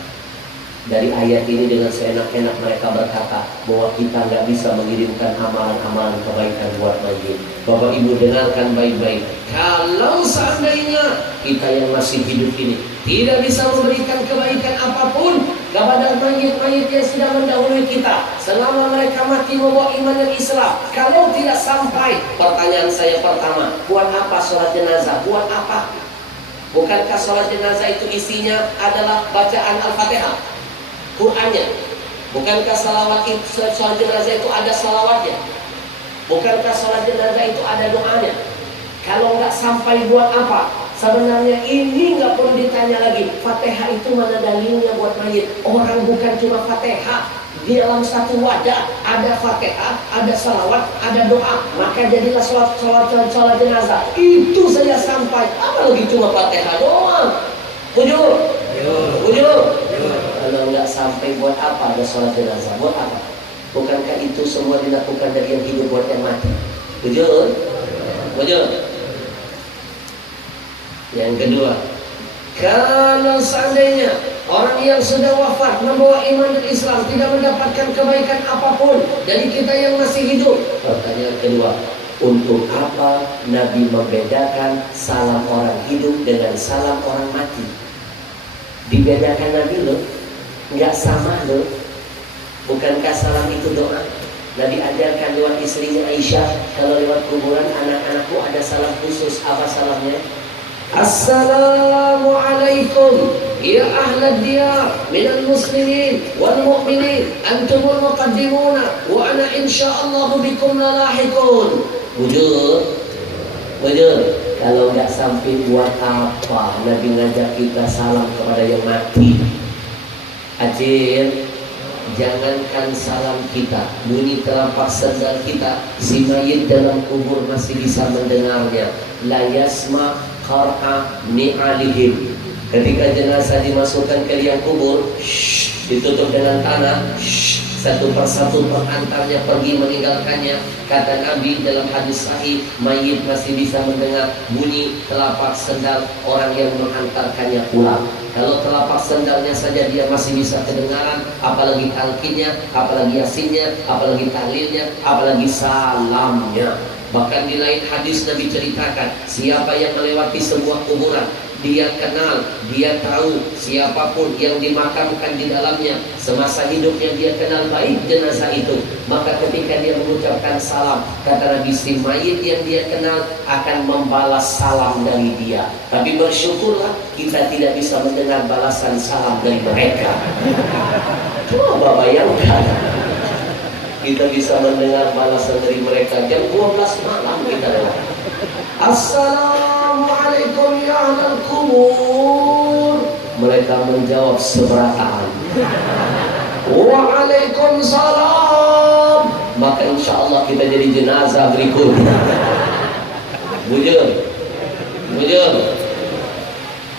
Dari ayat ini dengan seenak-enak mereka berkata bahwa kita nggak bisa mengirimkan amalan-amalan kebaikan buat mayit. Bapak Ibu dengarkan baik-baik. Kalau seandainya kita yang masih hidup ini tidak bisa memberikan kebaikan apapun kepada mayit-mayit yang sudah mendahului kita, selama mereka mati membawa iman dan Islam, kalau tidak sampai, pertanyaan saya pertama, buat apa sholat jenazah? Buat apa? Bukankah sholat jenazah itu isinya adalah bacaan Al-Fatihah, Qur'annya? Bukankah sholat jenazah itu ada salawatnya? Bukankah sholat jenazah itu ada doanya? Kalau nggak sampai buat apa? Sebenarnya ini nggak perlu ditanya lagi. Fatihah itu mana dalilnya buat mayit? Orang bukan cuma Fatihah. Di dalam satu wadah ada Fatihah, ada salawat, ada doa. Maka jadilah sholat jenazah. Itu saja sampai. Apa lagi cuma Fatihah doang? Ujur. Kalau nggak sampai buat apa ada sholat jenazah? Buat apa? Bukankah itu semua dilakukan dari yang hidup buat yang mati? Ujur. Yang kedua, Kalau seandainya orang yang sudah wafat membawa iman dan Islam tidak mendapatkan kebaikan apapun dari kita yang masih hidup. Pertanyaan kedua, untuk apa Nabi membedakan salam orang hidup dengan salam orang mati? Dibedakan Nabi loh, nggak sama loh. Bukankah salam itu doa? Nabi ajarkan lewat istrinya Aisyah, kalau lewat kuburan anak-anakku ada salam khusus. Apa salamnya? Assalamualaikum ya ahlad diyar minal muslimin wal mu'minin antumul muqaddimuna wa ana insyaallah bikum lalahikun. Wujud kalau nggak sampai buat apa Nabi ngajak kita salam kepada yang mati? Ajir, jangankan salam kita, bunyi telapak sandal kita, si mayit dalam kubur masih bisa mendengarnya. La yasma qar'a ni'alihim. Ketika jenazah dimasukkan ke liang kubur, ditutup dengan tanah, satu persatu pengantarnya pergi meninggalkannya. Kata Nabi dalam hadis sahih, mayit masih bisa mendengar bunyi telapak sandal orang yang mengantarkannya pulang. Kalau telapak sandalnya saja dia masih bisa kedengaran, apalagi talqinnya, apalagi yasinnya, apalagi tahlilnya, apalagi salamnya. Bahkan di lain hadis Nabi ceritakan, siapa yang melewati sebuah kuburan, dia kenal, dia tahu siapapun yang dimakamkan di dalamnya, semasa hidupnya dia kenal baik jenazah itu, maka ketika dia mengucapkan salam, kata Nabi, si mayit yang dia kenal akan membalas salam dari dia. Tapi bersyukurlah kita tidak bisa mendengar balasan salam dari mereka. Coba bayangkan, kita bisa mendengar balasan dari mereka jam 12 malam kita dengar. Assalamualaikum ya ahlal kubur. Mereka menjawab seberataan. Waalaikumsalam. Maka insya Allah kita jadi jenazah berikutnya. Bujur.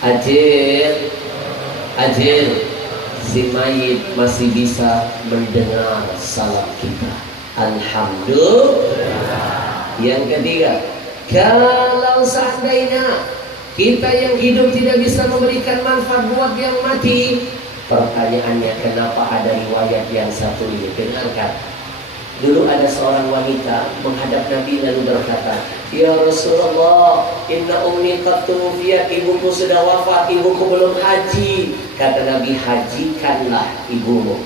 Ajir. Si mayit masih bisa mendengar salam kita. Alhamdulillah. Yang ketiga, kalau seandainya kita yang hidup tidak bisa memberikan manfaat buat yang mati, pertanyaannya kenapa ada riwayat yang satu ini? Dengarkan. Dulu ada seorang wanita menghadap Nabi lalu berkata, ya Rasulullah, inna ummi qad tuwfiyat, ibuku sudah wafat, ibuku belum haji. Kata Nabi, hajikanlah ibumu.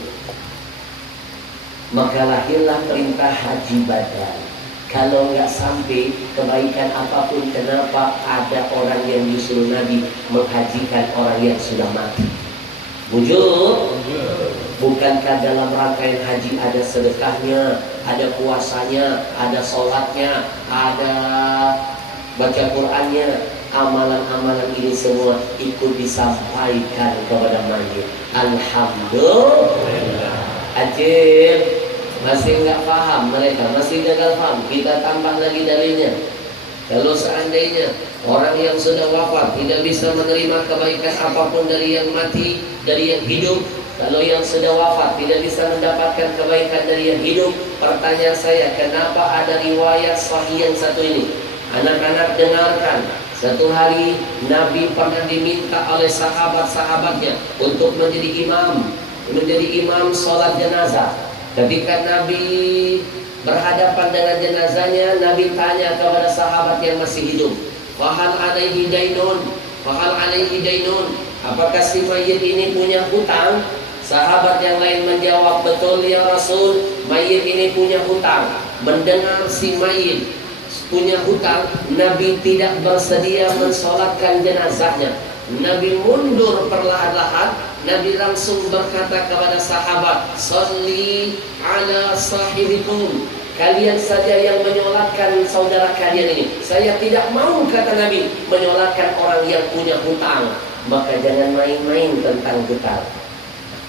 Maka lahirlah perintah haji badan. Kalau nggak sampai kebaikan apapun, kenapa ada orang yang disuruh Nabi menghajikan orang yang sudah mati? Bujur. Bukankah dalam rangkaian haji ada sedekahnya, ada puasanya, ada sholatnya, ada baca Qur'annya? Amalan-amalan ini semua ikut disampaikan kepada mayit. Alhamdulillah. Ajib. Masih nggak paham mereka, masih gagal paham. Kita tambah lagi dalilnya. Kalau seandainya orang yang sudah wafat tidak bisa menerima kebaikan apapun dari yang mati, dari yang hidup, kalau yang sudah wafat tidak bisa mendapatkan kebaikan dari yang hidup, pertanyaan saya, kenapa ada riwayat sahih yang satu ini? Anak-anak dengarkan. Satu hari Nabi pernah diminta oleh sahabat-sahabatnya untuk menjadi imam sholat jenazah. Ketika Nabi berhadapan dengan jenazahnya, Nabi tanya kepada sahabat yang masih hidup, Fahal alaihi dainun? Apakah si mayit ini punya hutang? Sahabat yang lain menjawab, betul ya Rasul, mayit ini punya hutang. Mendengar si mayit punya hutang, Nabi tidak bersedia mensolatkan jenazahnya. Nabi mundur perlahan-lahan. Nabi langsung berkata kepada sahabat, Salli ala sahibikum, kalian saja yang menyolatkan saudara kalian ini. Saya tidak mau, kata Nabi, menyolatkan orang yang punya hutang. Maka jangan main-main tentang hutang.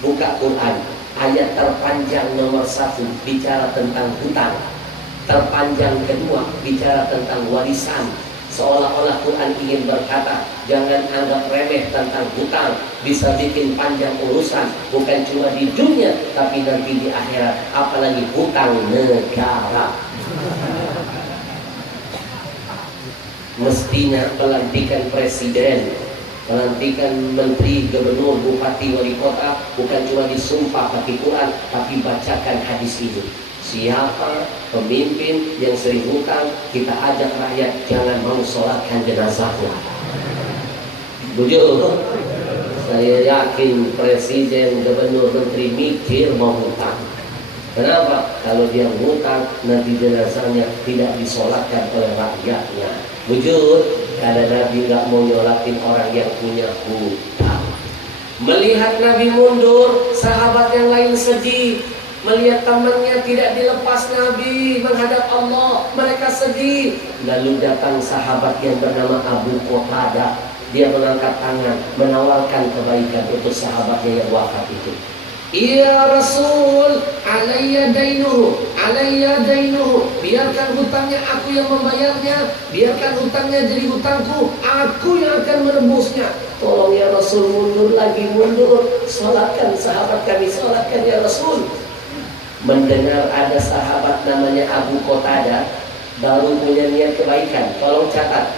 Buka Quran, ayat terpanjang nomor 1 bicara tentang hutang, terpanjang kedua bicara tentang warisan. Seolah-olah Quran ingin berkata, jangan anggap remeh tentang hutang, bisa bikin panjang urusan, bukan cuma di dunia tapi nanti di akhirat, apalagi hutang negara. Mestinya pelantikan presiden Pelantikan menteri, gubernur, bupati, wali kota bukan cuma disumpah pakai Quran, tapi bacakan hadis itu. Siapa pemimpin yang sering hutang, kita ajak rakyat jangan mau sholatkan jenazahnya. Betul? Saya yakin presiden, gubernur, menteri mikir mau hutang. Kenapa? Kalau dia hutang, nanti jenazahnya tidak disolatkan oleh rakyatnya. Betul? Karena Nabi nggak mau nyolatin orang yang punya hutang. Melihat Nabi mundur, sahabat yang lain sedih. Melihat temannya tidak dilepas Nabi menghadap Allah, mereka sedih. Lalu datang sahabat yang bernama Abu Qatadah. Dia mengangkat tangan, menawarkan kebaikan untuk sahabatnya yang wafat itu. Ya Rasul, alayya dainuhu, alayya dainuhu. Biarkan hutangnya aku yang membayarnya. Biarkan hutangnya jadi hutangku, aku yang akan menebusnya. Tolong ya Rasul, mundur lagi, mundur. Solatkan sahabat kami, solatkan ya Rasul. Mendengar ada sahabat namanya Abu Qatadah baru punya niat kebaikan. Tolong catat.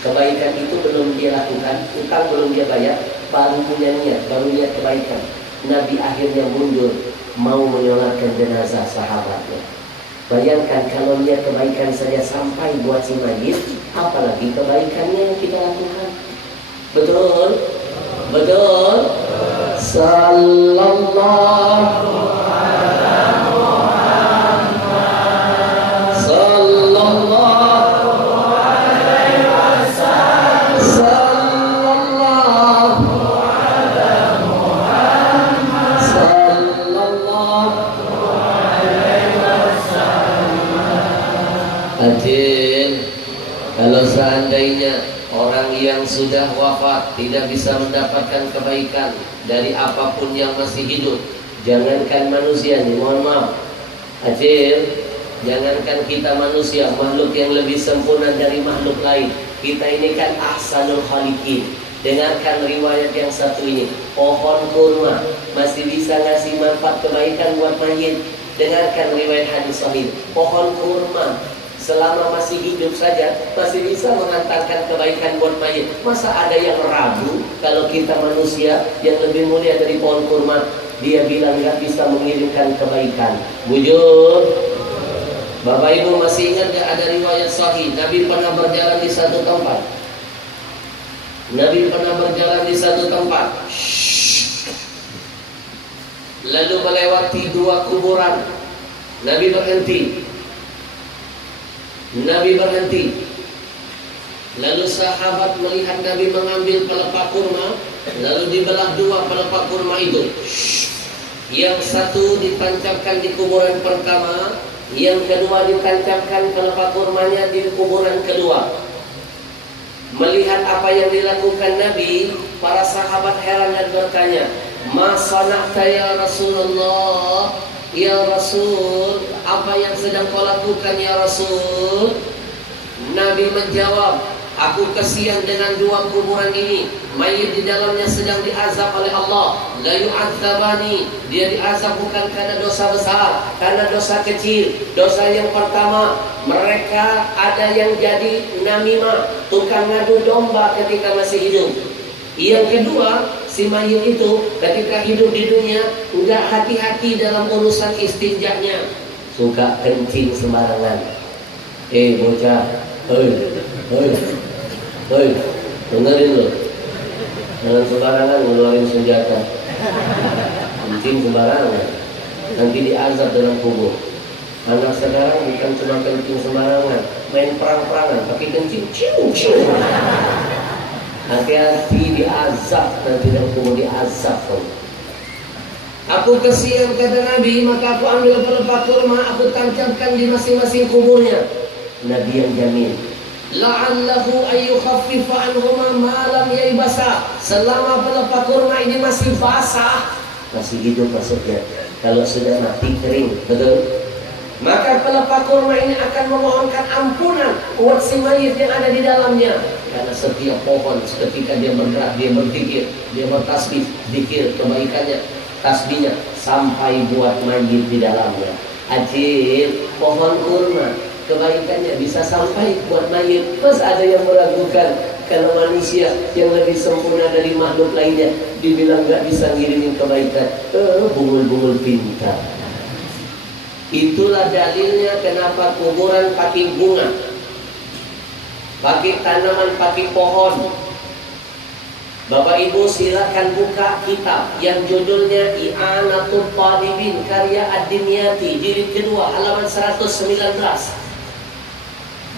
Kebaikan itu belum dia lakukan, hutang belum dia bayar, baru punya niat, baru niat kebaikan. Nabi akhirnya mundur, mau menyolatkan jenazah sahabatnya. Bayangkan kalau niat kebaikan saja sampai buat si mayit, apalagi kebaikannya yang kita lakukan. Betul? Betul? Sallallahu kalau seandainya orang yang sudah wafat tidak bisa mendapatkan kebaikan dari apapun yang masih hidup, jangankan manusia nih, mohon maaf, jangankan kita manusia, makhluk yang lebih sempurna dari makhluk lain. Kita ini kan ahsanul khaliqin. Dengarkan riwayat yang satu ini. Pohon kurma masih bisa ngasih manfaat kebaikan buat mayit. Dengarkan riwayat hadis sahih. Pohon kurma selama masih hidup saja masih bisa mengantarkan kebaikan buat mayit. Masa ada yang ragu kalau kita manusia yang lebih mulia dari pohon kurma, dia bilang nggak bisa mengirimkan kebaikan? Bujur. Bapak Ibu masih ingat gak ada riwayat sahih Nabi pernah berjalan di satu tempat. Nabi pernah berjalan di satu tempat, lalu melewati dua kuburan. Nabi berhenti. Lalu sahabat melihat Nabi mengambil pelepah kurma, lalu dibelah dua pelepah kurma itu. Yang satu ditancapkan di kuburan pertama, yang kedua ditancapkan pelepah kurmanya di kuburan kedua. Melihat apa yang dilakukan Nabi, para sahabat heran dan bertanya, "Ma sana'ta ya Rasulullah?" Ya Rasul, apa yang sedang kau lakukan ya Rasul? Nabi menjawab, aku kesian dengan dua kuburan ini. Mayit di dalamnya sedang diazab oleh Allah. La yu'adzabani. Dia diazab bukan karena dosa besar, karena dosa kecil. Dosa yang pertama, mereka ada yang jadi namimah, tukang ngadu domba ketika masih hidup. Yang kedua, si mayit itu ketika hidup di dunia enggak hati-hati dalam urusan istinjaknya, suka kencing sembarangan. Bocah, dengerin lo, jangan sembarangan ngeluarin senjata, kencing sembarangan, nanti diazab dalam kubur. Anak sekarang bukan cuma kencing sembarangan, main perang-perangan pakai kencing, cium. Hati-hati diazab, nanti dalam kubur diazab. Aku kesian kata Nabi, maka aku ambil pelepah kurma, aku tancapkan di masing-masing kuburnya. Nabi yang jamin, la'allahu ayyukhaffifa anhuma ma lam yaibasa. Selama pelepah kurma ini masih basah, masih hidup maksudnya. Kalau sudah mati kering, betul? Maka pelepah kurma ini akan memohonkan ampunan buat si mayit yang ada di dalamnya. Karena setiap pohon ketika dia bergerak, dia berzikir, dia bertasbih, zikir kebaikannya, tasbihnya sampai buat mayit di dalamnya. Ajib, pohon kurma kebaikannya bisa sampai buat mayit. Terus ada yang meragukan, Karena manusia yang lebih sempurna dari makhluk lainnya dibilang gak bisa ngirimin kebaikan, bungul-bungul pintar. Itulah dalilnya kenapa kuburan pakai bunga, pakai tanaman, pakai pohon. Bapak Ibu silakan buka kitab yang judulnya I'anatul Talibin karya Ad-Dimyati jilid kedua halaman 119.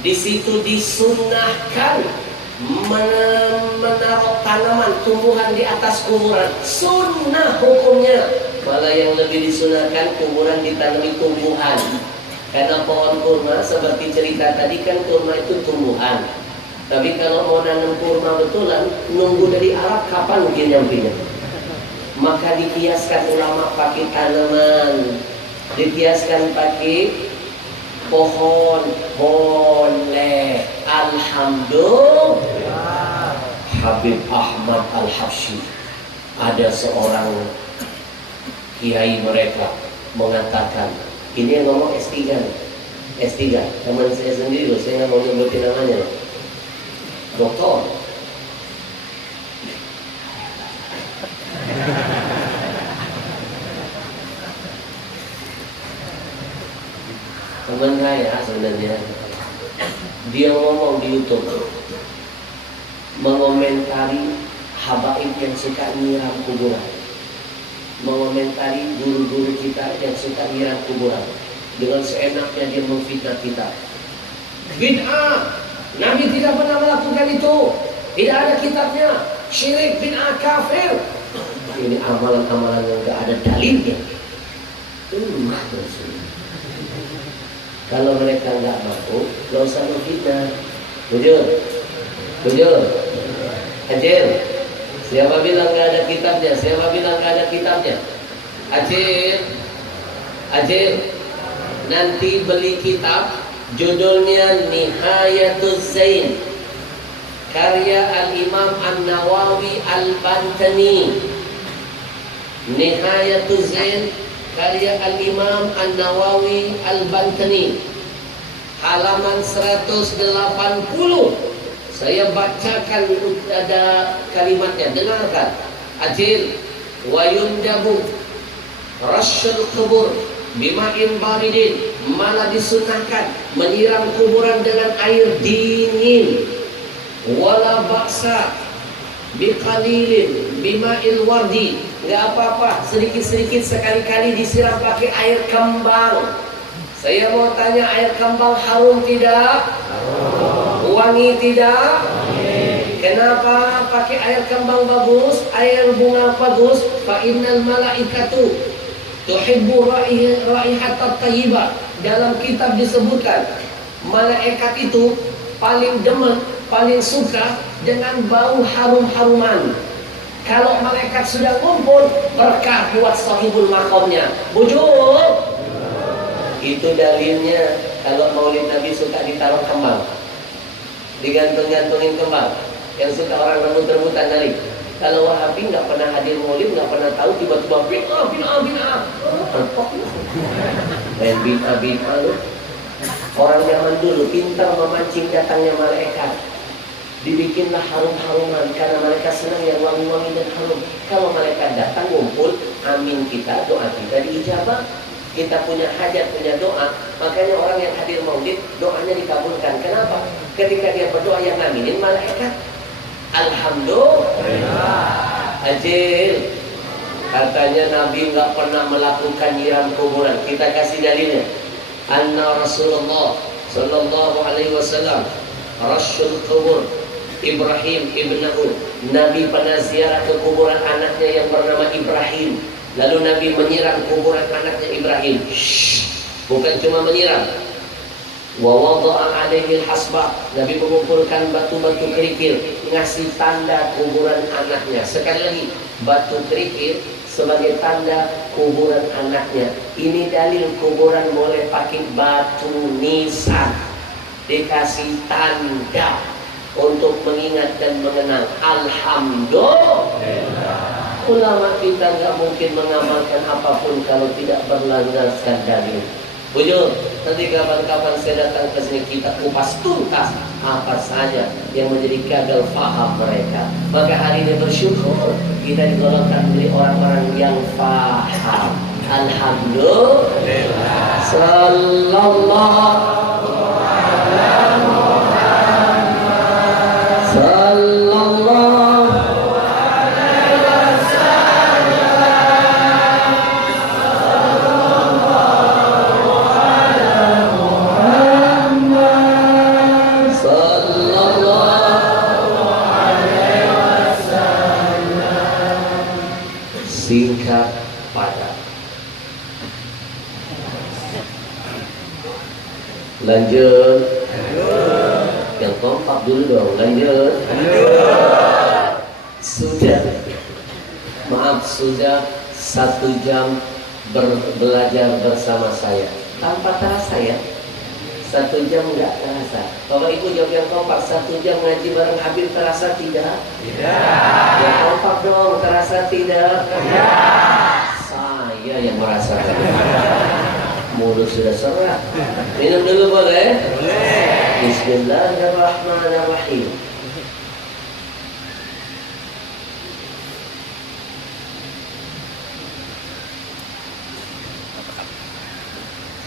Di situ disunnahkan menaruh tanaman tumbuhan di atas kuburan. Sunnah hukumnya. Malah yang lebih disunahkan kuburan ditanami tumbuhan. Karena pohon kurma seperti cerita tadi kan kurma itu tumbuhan. Tapi kalau mau nanam kurma betulan, nunggu dari Arab kapan mungkin nyampainya. Maka dikiaskan ulama pakai tanaman, dikiaskan pakai pohon. Boleh. Alhamdulillah. Habib Ahmad Al-Habsyi, ada seorang kiai mereka mengatakan, ini yang ngomong S3 teman saya sendiri loh, saya nggak mau nyebutin namanya loh, doktor. Teman saya sebenarnya, dia ngomong di YouTube, mengomentari habaib yang suka nyiram kuburan, mengomentari guru-guru kita yang suka nyiram kuburan. Dengan seenaknya dia memfitnah kita. Bid'ah, Nabi tidak pernah melakukan itu, tidak ada kitabnya. Syirik, bid'ah, kafir. Ini amalan-amalan yang gak ada dalilnya. Kalau mereka nggak mampu, nggak usah memfitnah. Bujur, Acil. Siapa bilang nggak ada kitabnya? Siapa bilang nggak ada kitabnya? Acil. Nanti beli kitab, judulnya Nihayatuz Zain, karya Al-Imam An-Nawawi Al-Bantani. Nihayatuz Zain karya Al-Imam An-Nawawi Al-Bantani, halaman 180. Saya bacakan, ada kalimatnya, dengarkan. Ajil wa yundabu rasyul kubur bima'in baridin, malah disunahkan menyiram kuburan dengan air dingin. Wala baksa biqalilin bima'il wardi, nggak apa-apa, sedikit-sedikit sekali-kali disiram pakai air kembang. Saya mau tanya, air kembang harum tidak? Wangi tidak? Kenapa pakai air kembang bagus, air bunga bagus? Fa innal malaikatu tuhibbu raihatat thayyibah. Dalam kitab disebutkan malaikat itu paling demen, paling suka dengan bau harum-haruman. Kalau malaikat sudah ngumpul, berkah buat sahibul makomnya. Bujur. Itu dalilnya kalau maulid Nabi suka ditaruh kembang, digantung-gantungin kembang. Yang suka orang rebut-rebutan nalik. Kalau Wahabi nggak pernah hadir maulid, nggak pernah tahu, tiba-tiba bid'ah. Main bid'ah lu. Orang zaman dulu pintar memancing datangnya malaikat. Dibikinlah harum-haruman karena mereka senang yang wangi-wangi dan harum. Kalau malaikat datang ngumpul, amin kita, doa kita diijabah. Kita punya hajat, punya doa, makanya orang yang hadir maulid doanya dikabulkan. Kenapa? Ketika dia berdoa yang ngaminin malaikat. Alhamdulillah. Ajil. Katanya Nabi nggak pernah melakukan nyiram kuburan. Kita kasih dalilnya. Anna Rasulullah sallallahu alaihi wasallam rasyul kubur Ibrahim ibnahu. Nabi pernah ziarah ke kuburan anaknya yang bernama Ibrahim. Lalu Nabi menyiram kuburan anaknya Ibrahim. Bukan cuma menyiram. Wa wada'a alaihi al-hasbah. Nabi mengumpulkan batu-batu kerikil, ngasih tanda kuburan anaknya. Sekali lagi, batu kerikil sebagai tanda kuburan anaknya. Ini dalil kuburan boleh pakai batu nisan. Dikasih tanda untuk mengingat dan mengenang. Alhamdulillah. Ulama kita nggak mungkin mengamalkan apapun kalau tidak berlandaskan dalil. Bujur, nanti kapan-kapan saya datang ke sini kita kupas tuntas apa saja yang menjadi gagal faham mereka. Maka hari ini bersyukur kita digolongkan menjadi orang-orang yang faham. Alhamdulillah. Sallallahu singkat padat. Lanjut. Yang kompak dulu dong. Lanjut. Sudah. Maaf, sudah 1 jam belajar bersama saya. Tanpa terasa ya. 1 jam nggak terasa. Kalau ibu jawab yang kompak, 1 jam ngaji bareng Habib terasa tidak? Tidak. Yang kompak dong, terasa tidak? Tidak. Saya yang merasakan. Mulut sudah serak. Minum dulu boleh? Boleh. Bismillahirrahmanirrahim.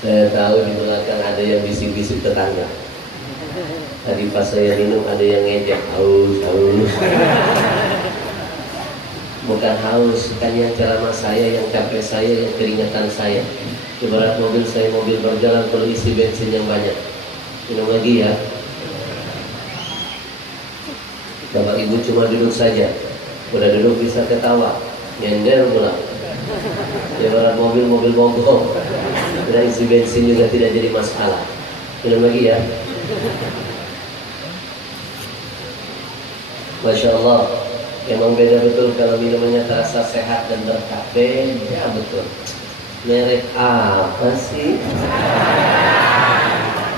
Saya tahu di belakang ada yang bisik-bisik tetangga. Tadi pas saya minum ada yang ngejek, haus. Bukan haus, kan yang ceramah saya, yang capek saya, yang keringatan saya. Ibarat mobil saya, mobil berjalan perlu isi bensin yang banyak. Minum lagi ya. Bapak ibu cuma duduk saja. Udah duduk bisa ketawa, nyender pula. Ibarat mobil mogok. Udah isi bensin juga tidak jadi masalah. Minum lagi ya. Masya Allah. Emang beda betul kalau minumannya terasa sehat dan berkah. Beda betul. Merek apa sih?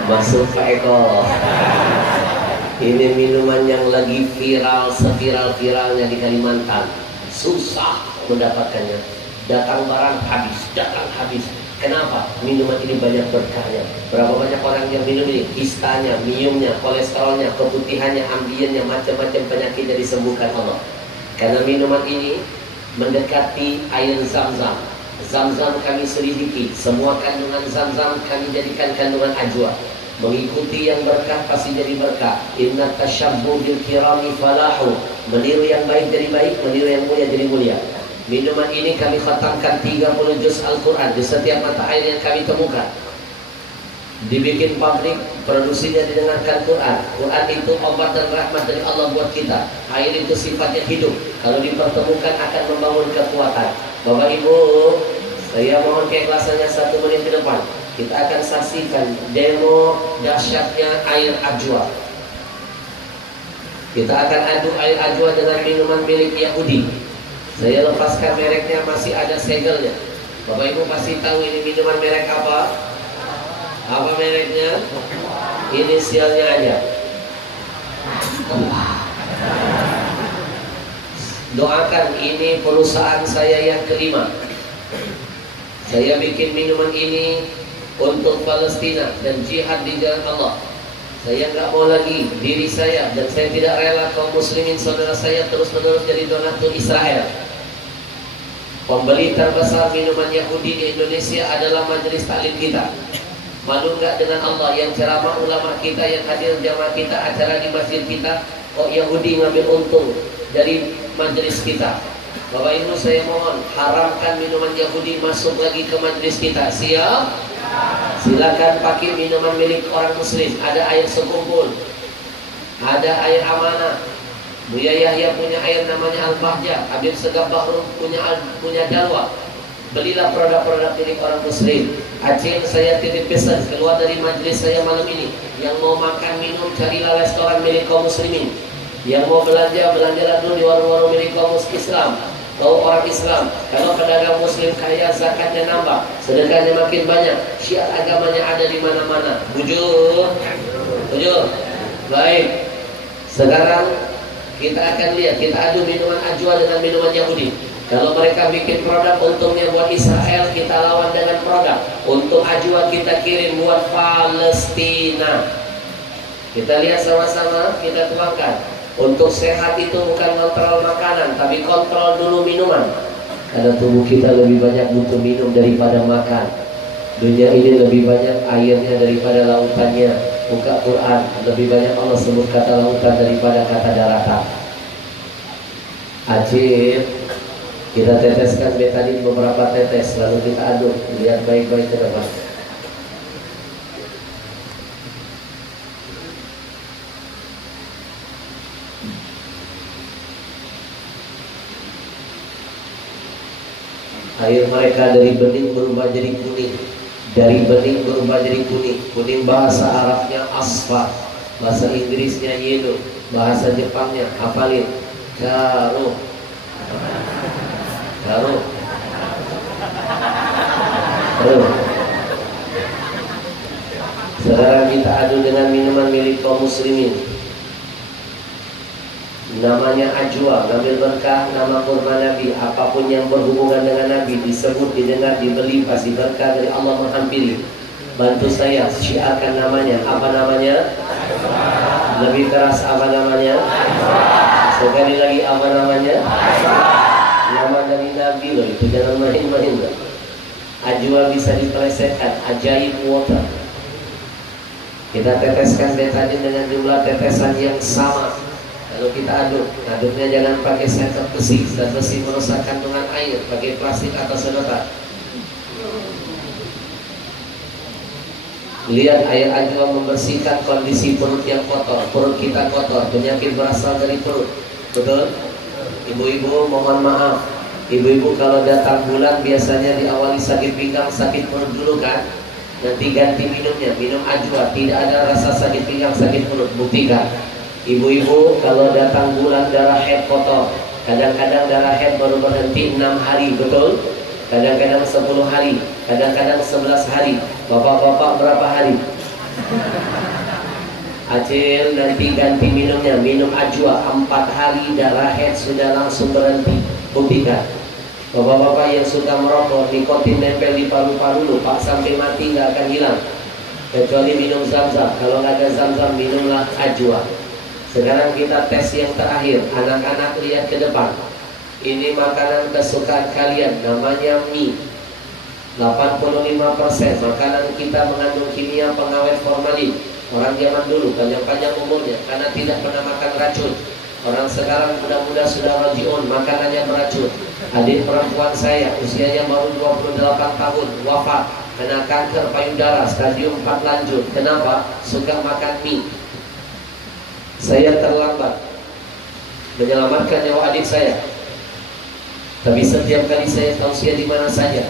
Masuk Pak Eko. Ini minuman yang lagi viral, seviral-viralnya di Kalimantan. Susah mendapatkannya. Datang barang habis. Kenapa? Minuman ini banyak berkahnya. Berapa banyak orang yang minum ini? Kistanya, minumnya, kolesterolnya, keputihannya, ambiennya, macam-macam penyakitnya disembuhkan Allah. Karena minuman ini mendekati air Zam-Zam. Zam-Zam kami selidiki. Semua kandungan Zam-Zam kami jadikan kandungan ajwa. Mengikuti yang berkah pasti jadi berkah. Inna tasyabbu bil kirami falahu. Meniru yang baik jadi baik, meniru yang mulia jadi mulia. Minuman ini kami khatamkan 30 juz Al-Quran di setiap mata air yang kami temukan. Dibikin pabrik, produksinya didengarkan Quran. Quran itu obat dan rahmat dari Allah buat kita. Air itu sifatnya hidup. Kalau dipertemukan akan membangun kekuatan. Bapak Ibu, saya mohon keikhlasannya 1 menit ke depan. Kita akan saksikan demo dahsyatnya air ajwa. Kita akan adu air ajwa dengan minuman milik Yahudi. Saya lepaskan mereknya, masih ada segelnya. Bapak Ibu pasti tahu ini minuman merek apa? Apa mereknya? Inisialnya aja. Doakan, ini perusahaan saya yang kelima. Saya bikin minuman ini untuk Palestina dan jihad di jalan Allah. Saya nggak mau lagi diri saya, dan saya tidak rela kaum muslimin saudara saya terus-menerus jadi donatur Israel. Pembeli terbesar minuman Yahudi di Indonesia adalah majelis taklim kita. Malu nggak dengan Allah yang ceramah ulama kita, yang hadir jamaah kita, acara di masjid kita, kok Yahudi ngambil untung dari majelis kita. Bapak Ibu, saya mohon haramkan minuman Yahudi masuk lagi ke majelis kita. Siap? Silakan pakai minuman milik orang muslim. Ada air sekumpul, ada air amanah. Buya Yahya punya air namanya Al-Bahjah. Habib Segaf Bahru punya Dalwa. Belilah produk-produk milik orang muslim. Aceh, saya titip pesan keluar dari majelis saya malam ini. Yang mau makan minum carilah restoran milik kaum muslimin. Yang mau belanjalah dulu di warung-warung milik kaum Islam. Kau orang Islam, kalau pedagang muslim kaya, zakatnya nambah, sedekahnya makin banyak, syiar agamanya ada di mana-mana. Bujur. Baik. Sekarang kita akan lihat, kita adu minuman ajwa dengan minuman Yahudi. Kalau mereka bikin produk untungnya buat Israel, kita lawan dengan produk. Untuk ajwa kita kirim buat Palestina. Kita lihat sama-sama, kita tuangkan. Untuk sehat itu bukan kontrol makanan, tapi kontrol dulu minuman. Karena tubuh kita lebih banyak butuh minum daripada makan. Dunia ini lebih banyak airnya daripada lautannya. Buka Quran, lebih banyak Allah sebut kata lautan daripada kata daratan. Ajib. Kita teteskan betadin beberapa tetes, lalu kita aduk, lihat baik-baik ke depan. Air mereka dari bening berubah jadi kuning, dari bening berubah jadi kuning. Kuning bahasa Arabnya asfar, bahasa Inggrisnya yellow, bahasa Jepangnya hafalin, karo. Lalu sekarang kita adu dengan minuman milik kaum muslimin. Namanya ajwa, ngambil berkah, nama kurma Nabi. Apapun yang berhubungan dengan Nabi disebut, didengar, dibeli, pasti berkah dari Allah menghampiri. Bantu saya syiarkan namanya. Apa namanya? Lebih keras apa namanya? Sekali lagi apa namanya? Nama dari Nabi loh, itu jangan main-main loh. Ajwa bisa dipelesetkan, ajaib water. Kita teteskan betadin dengan jumlah tetesan yang sama. Lalu kita aduk. Aduknya jangan pakai sendok besi, dan besi merusak kandungan air. Pakai plastik atau sedotan. Lihat air ajwa membersihkan kondisi perut yang kotor. Perut kita kotor, penyakit berasal dari perut. Betul? Ibu-ibu mohon maaf. Ibu-ibu kalau datang bulan biasanya diawali sakit pinggang, sakit perut dulu kan. Nanti ganti minumnya, minum ajwa. Tidak ada rasa sakit pinggang, sakit perut. Buktikan. Ibu-ibu kalau datang bulan darah head kotor. Kadang-kadang darah head baru berhenti 6 hari, betul? Kadang-kadang 10 hari, kadang-kadang 11 hari. Bapak-bapak berapa hari? Acil nanti ganti minumnya, minum ajwa 4 hari darah head sudah langsung berhenti. Buktikan. Bapak-bapak yang suka merokok, nikotin nempel di paru-paru lupa sampai mati nggak akan hilang. Kecuali minum zam-zam. Kalau nggak ada zam-zam, minumlah ajwa. Sekarang kita tes yang terakhir. Anak-anak lihat ke depan. Ini makanan kesukaan kalian, namanya mie. 85% makanan kita mengandung kimia pengawet formalin. Orang zaman dulu panjang-panjang umurnya karena tidak pernah makan racun. Orang sekarang muda-muda sudah rojiun, makanannya beracun. Adik perempuan saya usianya baru 28 tahun wafat karena kanker payudara stadium 4 lanjut. Kenapa? Suka makan mie. Saya terlambat menyelamatkan nyawa adik saya. Tapi setiap kali saya tausiah di mana saja,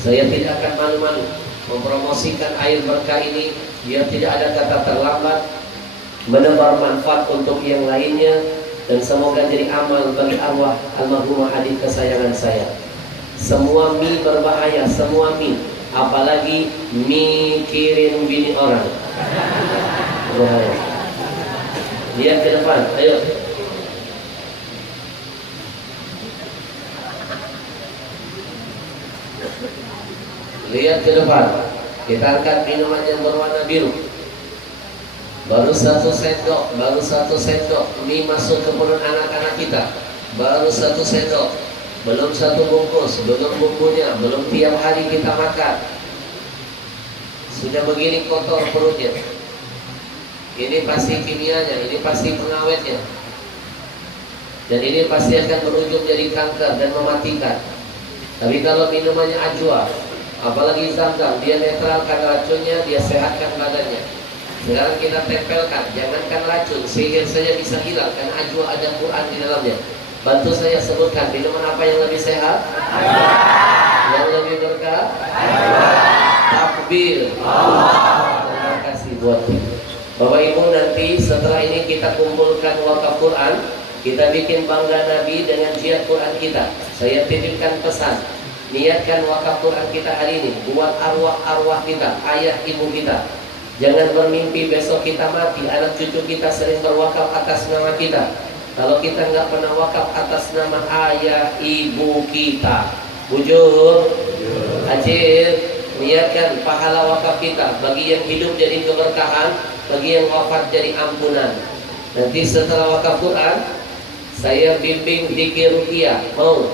saya tidak akan malu-malu mempromosikan air berkah ini. Biar tidak ada kata terlambat, menebar manfaat untuk yang lainnya, dan semoga jadi amal bagi arwah almarhumah adik kesayangan saya. Semua mie berbahaya, semua mie, apalagi mikirin bini orang, berbahaya. Lihat ke depan, ayo. Lihat ke depan. Kita angkat minuman yang berwarna biru. Baru 1 sendok, baru 1 sendok. Mie masuk ke mulut anak-anak kita. Baru 1 sendok. Belum 1 bungkus, belum bumbunya, belum tiap hari kita makan. Sudah begini kotor perutnya. Ini pasti kimianya, ini pasti pengawetnya. Dan ini pasti akan berujung jadi kanker dan mematikan. Tapi kalau minumannya ajwa, apalagi zam-zam, dia netralkan racunnya, dia sehatkan badannya. Sekarang kita tempelkan, jangankan racun, sihir saja bisa hilang karena ajwa ada Quran di dalamnya. Bantu saya sebutkan minuman apa yang lebih sehat, yang lebih berkah. Takbir. Terima kasih buat Bapak Ibu. Nanti setelah ini kita kumpulkan wakaf Quran, kita bikin bangga Nabi dengan jihad Quran kita. Saya titipkan pesan, niatkan wakaf Quran kita hari ini buat arwah-arwah kita, ayah ibu kita. Jangan bermimpi besok kita mati, anak cucu kita sering berwakaf atas nama kita. Kalau kita nggak pernah wakaf atas nama ayah ibu kita, bujur, ajir, niatkan pahala wakaf kita. Bagi yang hidup jadi keberkahan, bagi yang wafat jadi ampunan. Nanti setelah wakaf Quran, saya bimbing zikir ruqyah. Mau?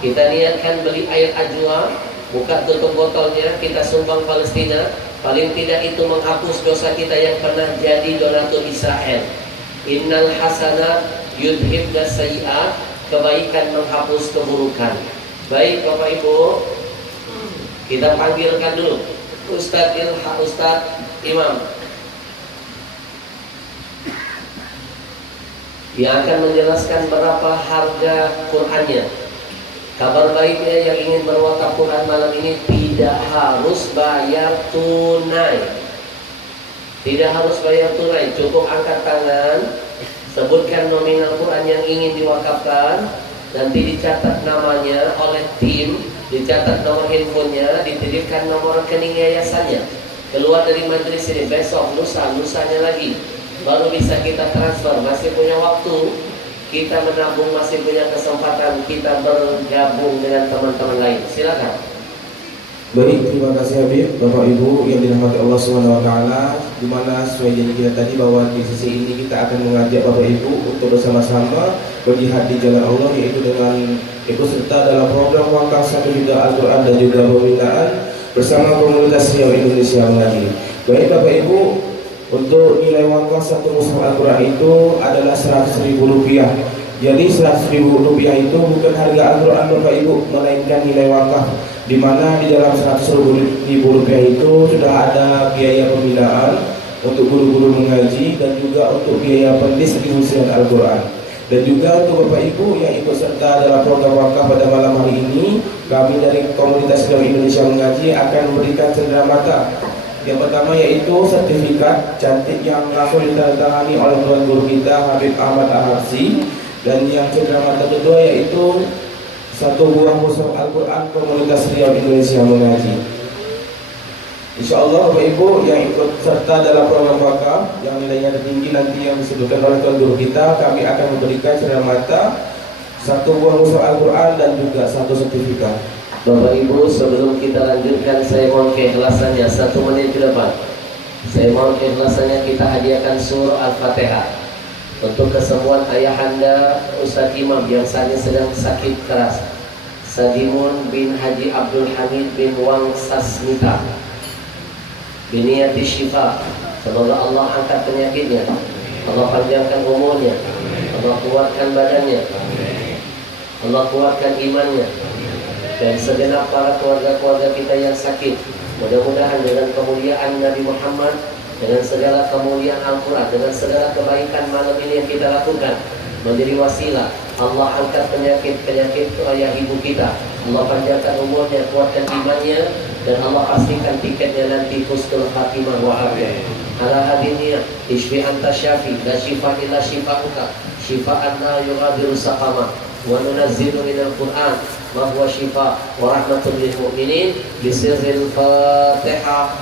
Kita niatkan beli air ajwa, buka tutup botolnya, kita sumbang Palestina. Paling tidak itu menghapus dosa kita yang pernah jadi donatur Israel. Innal hasanat yudhibnas sayyi'at, kebaikan menghapus keburukan. Baik Bapak Ibu, kita panggilkan dulu Ustadz Imam yang akan menjelaskan berapa harga Qur'annya. Kabar baiknya yang ingin berwakaf Quran malam ini tidak harus bayar tunai. Tidak harus bayar tunai, cukup angkat tangan, sebutkan nominal Quran yang ingin diwakafkan, nanti dicatat namanya oleh tim, dicatat nomor handphonenya, dititipkan nomor rekening yayasannya. Keluar dari majelis ini besok, lusanya lagi, baru bisa kita transfer. Masih punya waktu, kita menabung, masih punya kesempatan kita bergabung dengan teman-teman lain. Silakan. Baik, terima kasih Habib, Bapak Ibu yang dirahmati Allah SWT. Di mana sesuai janji kita tadi bahwa di sisi ini kita akan mengajak Bapak Ibu untuk bersama-sama berjihad di jalan Allah, yaitu dengan ikut serta dalam program wakaf 1 juta Al-Quran dan juga pembinaan bersama komunitas Riau Indonesia Mengaji. Baik Bapak Ibu, untuk nilai wakaf satu mushaf Al-Quran itu adalah Rp100.000. Jadi Rp100.000 itu bukan harga Al-Quran Bapak Ibu, melainkan nilai wakaf, di mana di dalam Rp100.000 itu sudah ada biaya pembinaan untuk guru-guru mengaji dan juga untuk biaya pendistribusian Al-Quran. Dan juga untuk Bapak Ibu yang ikut serta dalam program wakaf pada malam hari ini, kami dari komunitas Riau Indonesia Mengaji akan memberikan cenderamata. Yang pertama yaitu sertifikat cantik yang langsung ditandatangani oleh Tuan Guru kita Habib Ahmad Al-Habsyi. Dan yang cenderamata kedua yaitu 1 buah mushaf Al-Quran komunitas Riau Indonesia Mengaji. InsyaAllah Bapak Ibu yang ikut serta dalam program wakaf yang nilainya tertinggi nanti yang disebutkan oleh Tuan Guru kita, kami akan memberikan cenderamata 1 buah mushaf Al-Quran dan juga 1 sertifikat. Bapak Ibu, sebelum kita lanjutkan, saya mohon keikhlasannya 1 menit ke depan. Saya mohon keikhlasannya kita hadiahkan surah Al-Fatihah untuk kesembuhan ayahanda Ustadz Imam yang saat ini sedang sakit keras, Sadimun bin Haji Abdul Hamid bin Wang Sasmita, biniyati syifa. Semoga Allah angkat penyakitnya, Allah panjangkan umurnya, Allah kuatkan badannya, Allah kuatkan imannya, dan segenap para keluarga-keluarga kita yang sakit. Mudah-mudahan dengan kemuliaan Nabi Muhammad, dengan segala kemuliaan Al-Quran, dengan segala kebaikan malam ini yang kita lakukan, menjadi wasilah Allah angkat penyakit-penyakit ayah ibu kita, Allah panjangkan umurnya, kuatkan imannya, dan Allah pastikan tiketnya nanti husnul khatimah wa afiyah. Ala hadiniya ishfi anta syafi, la shifa illa shifa'uka, shifa'an la yughadiru saqama, wa nunazzilu minal Qur'an ma huwa shifa wa rahmatun lil mu'minin. Bisirril Fatihah.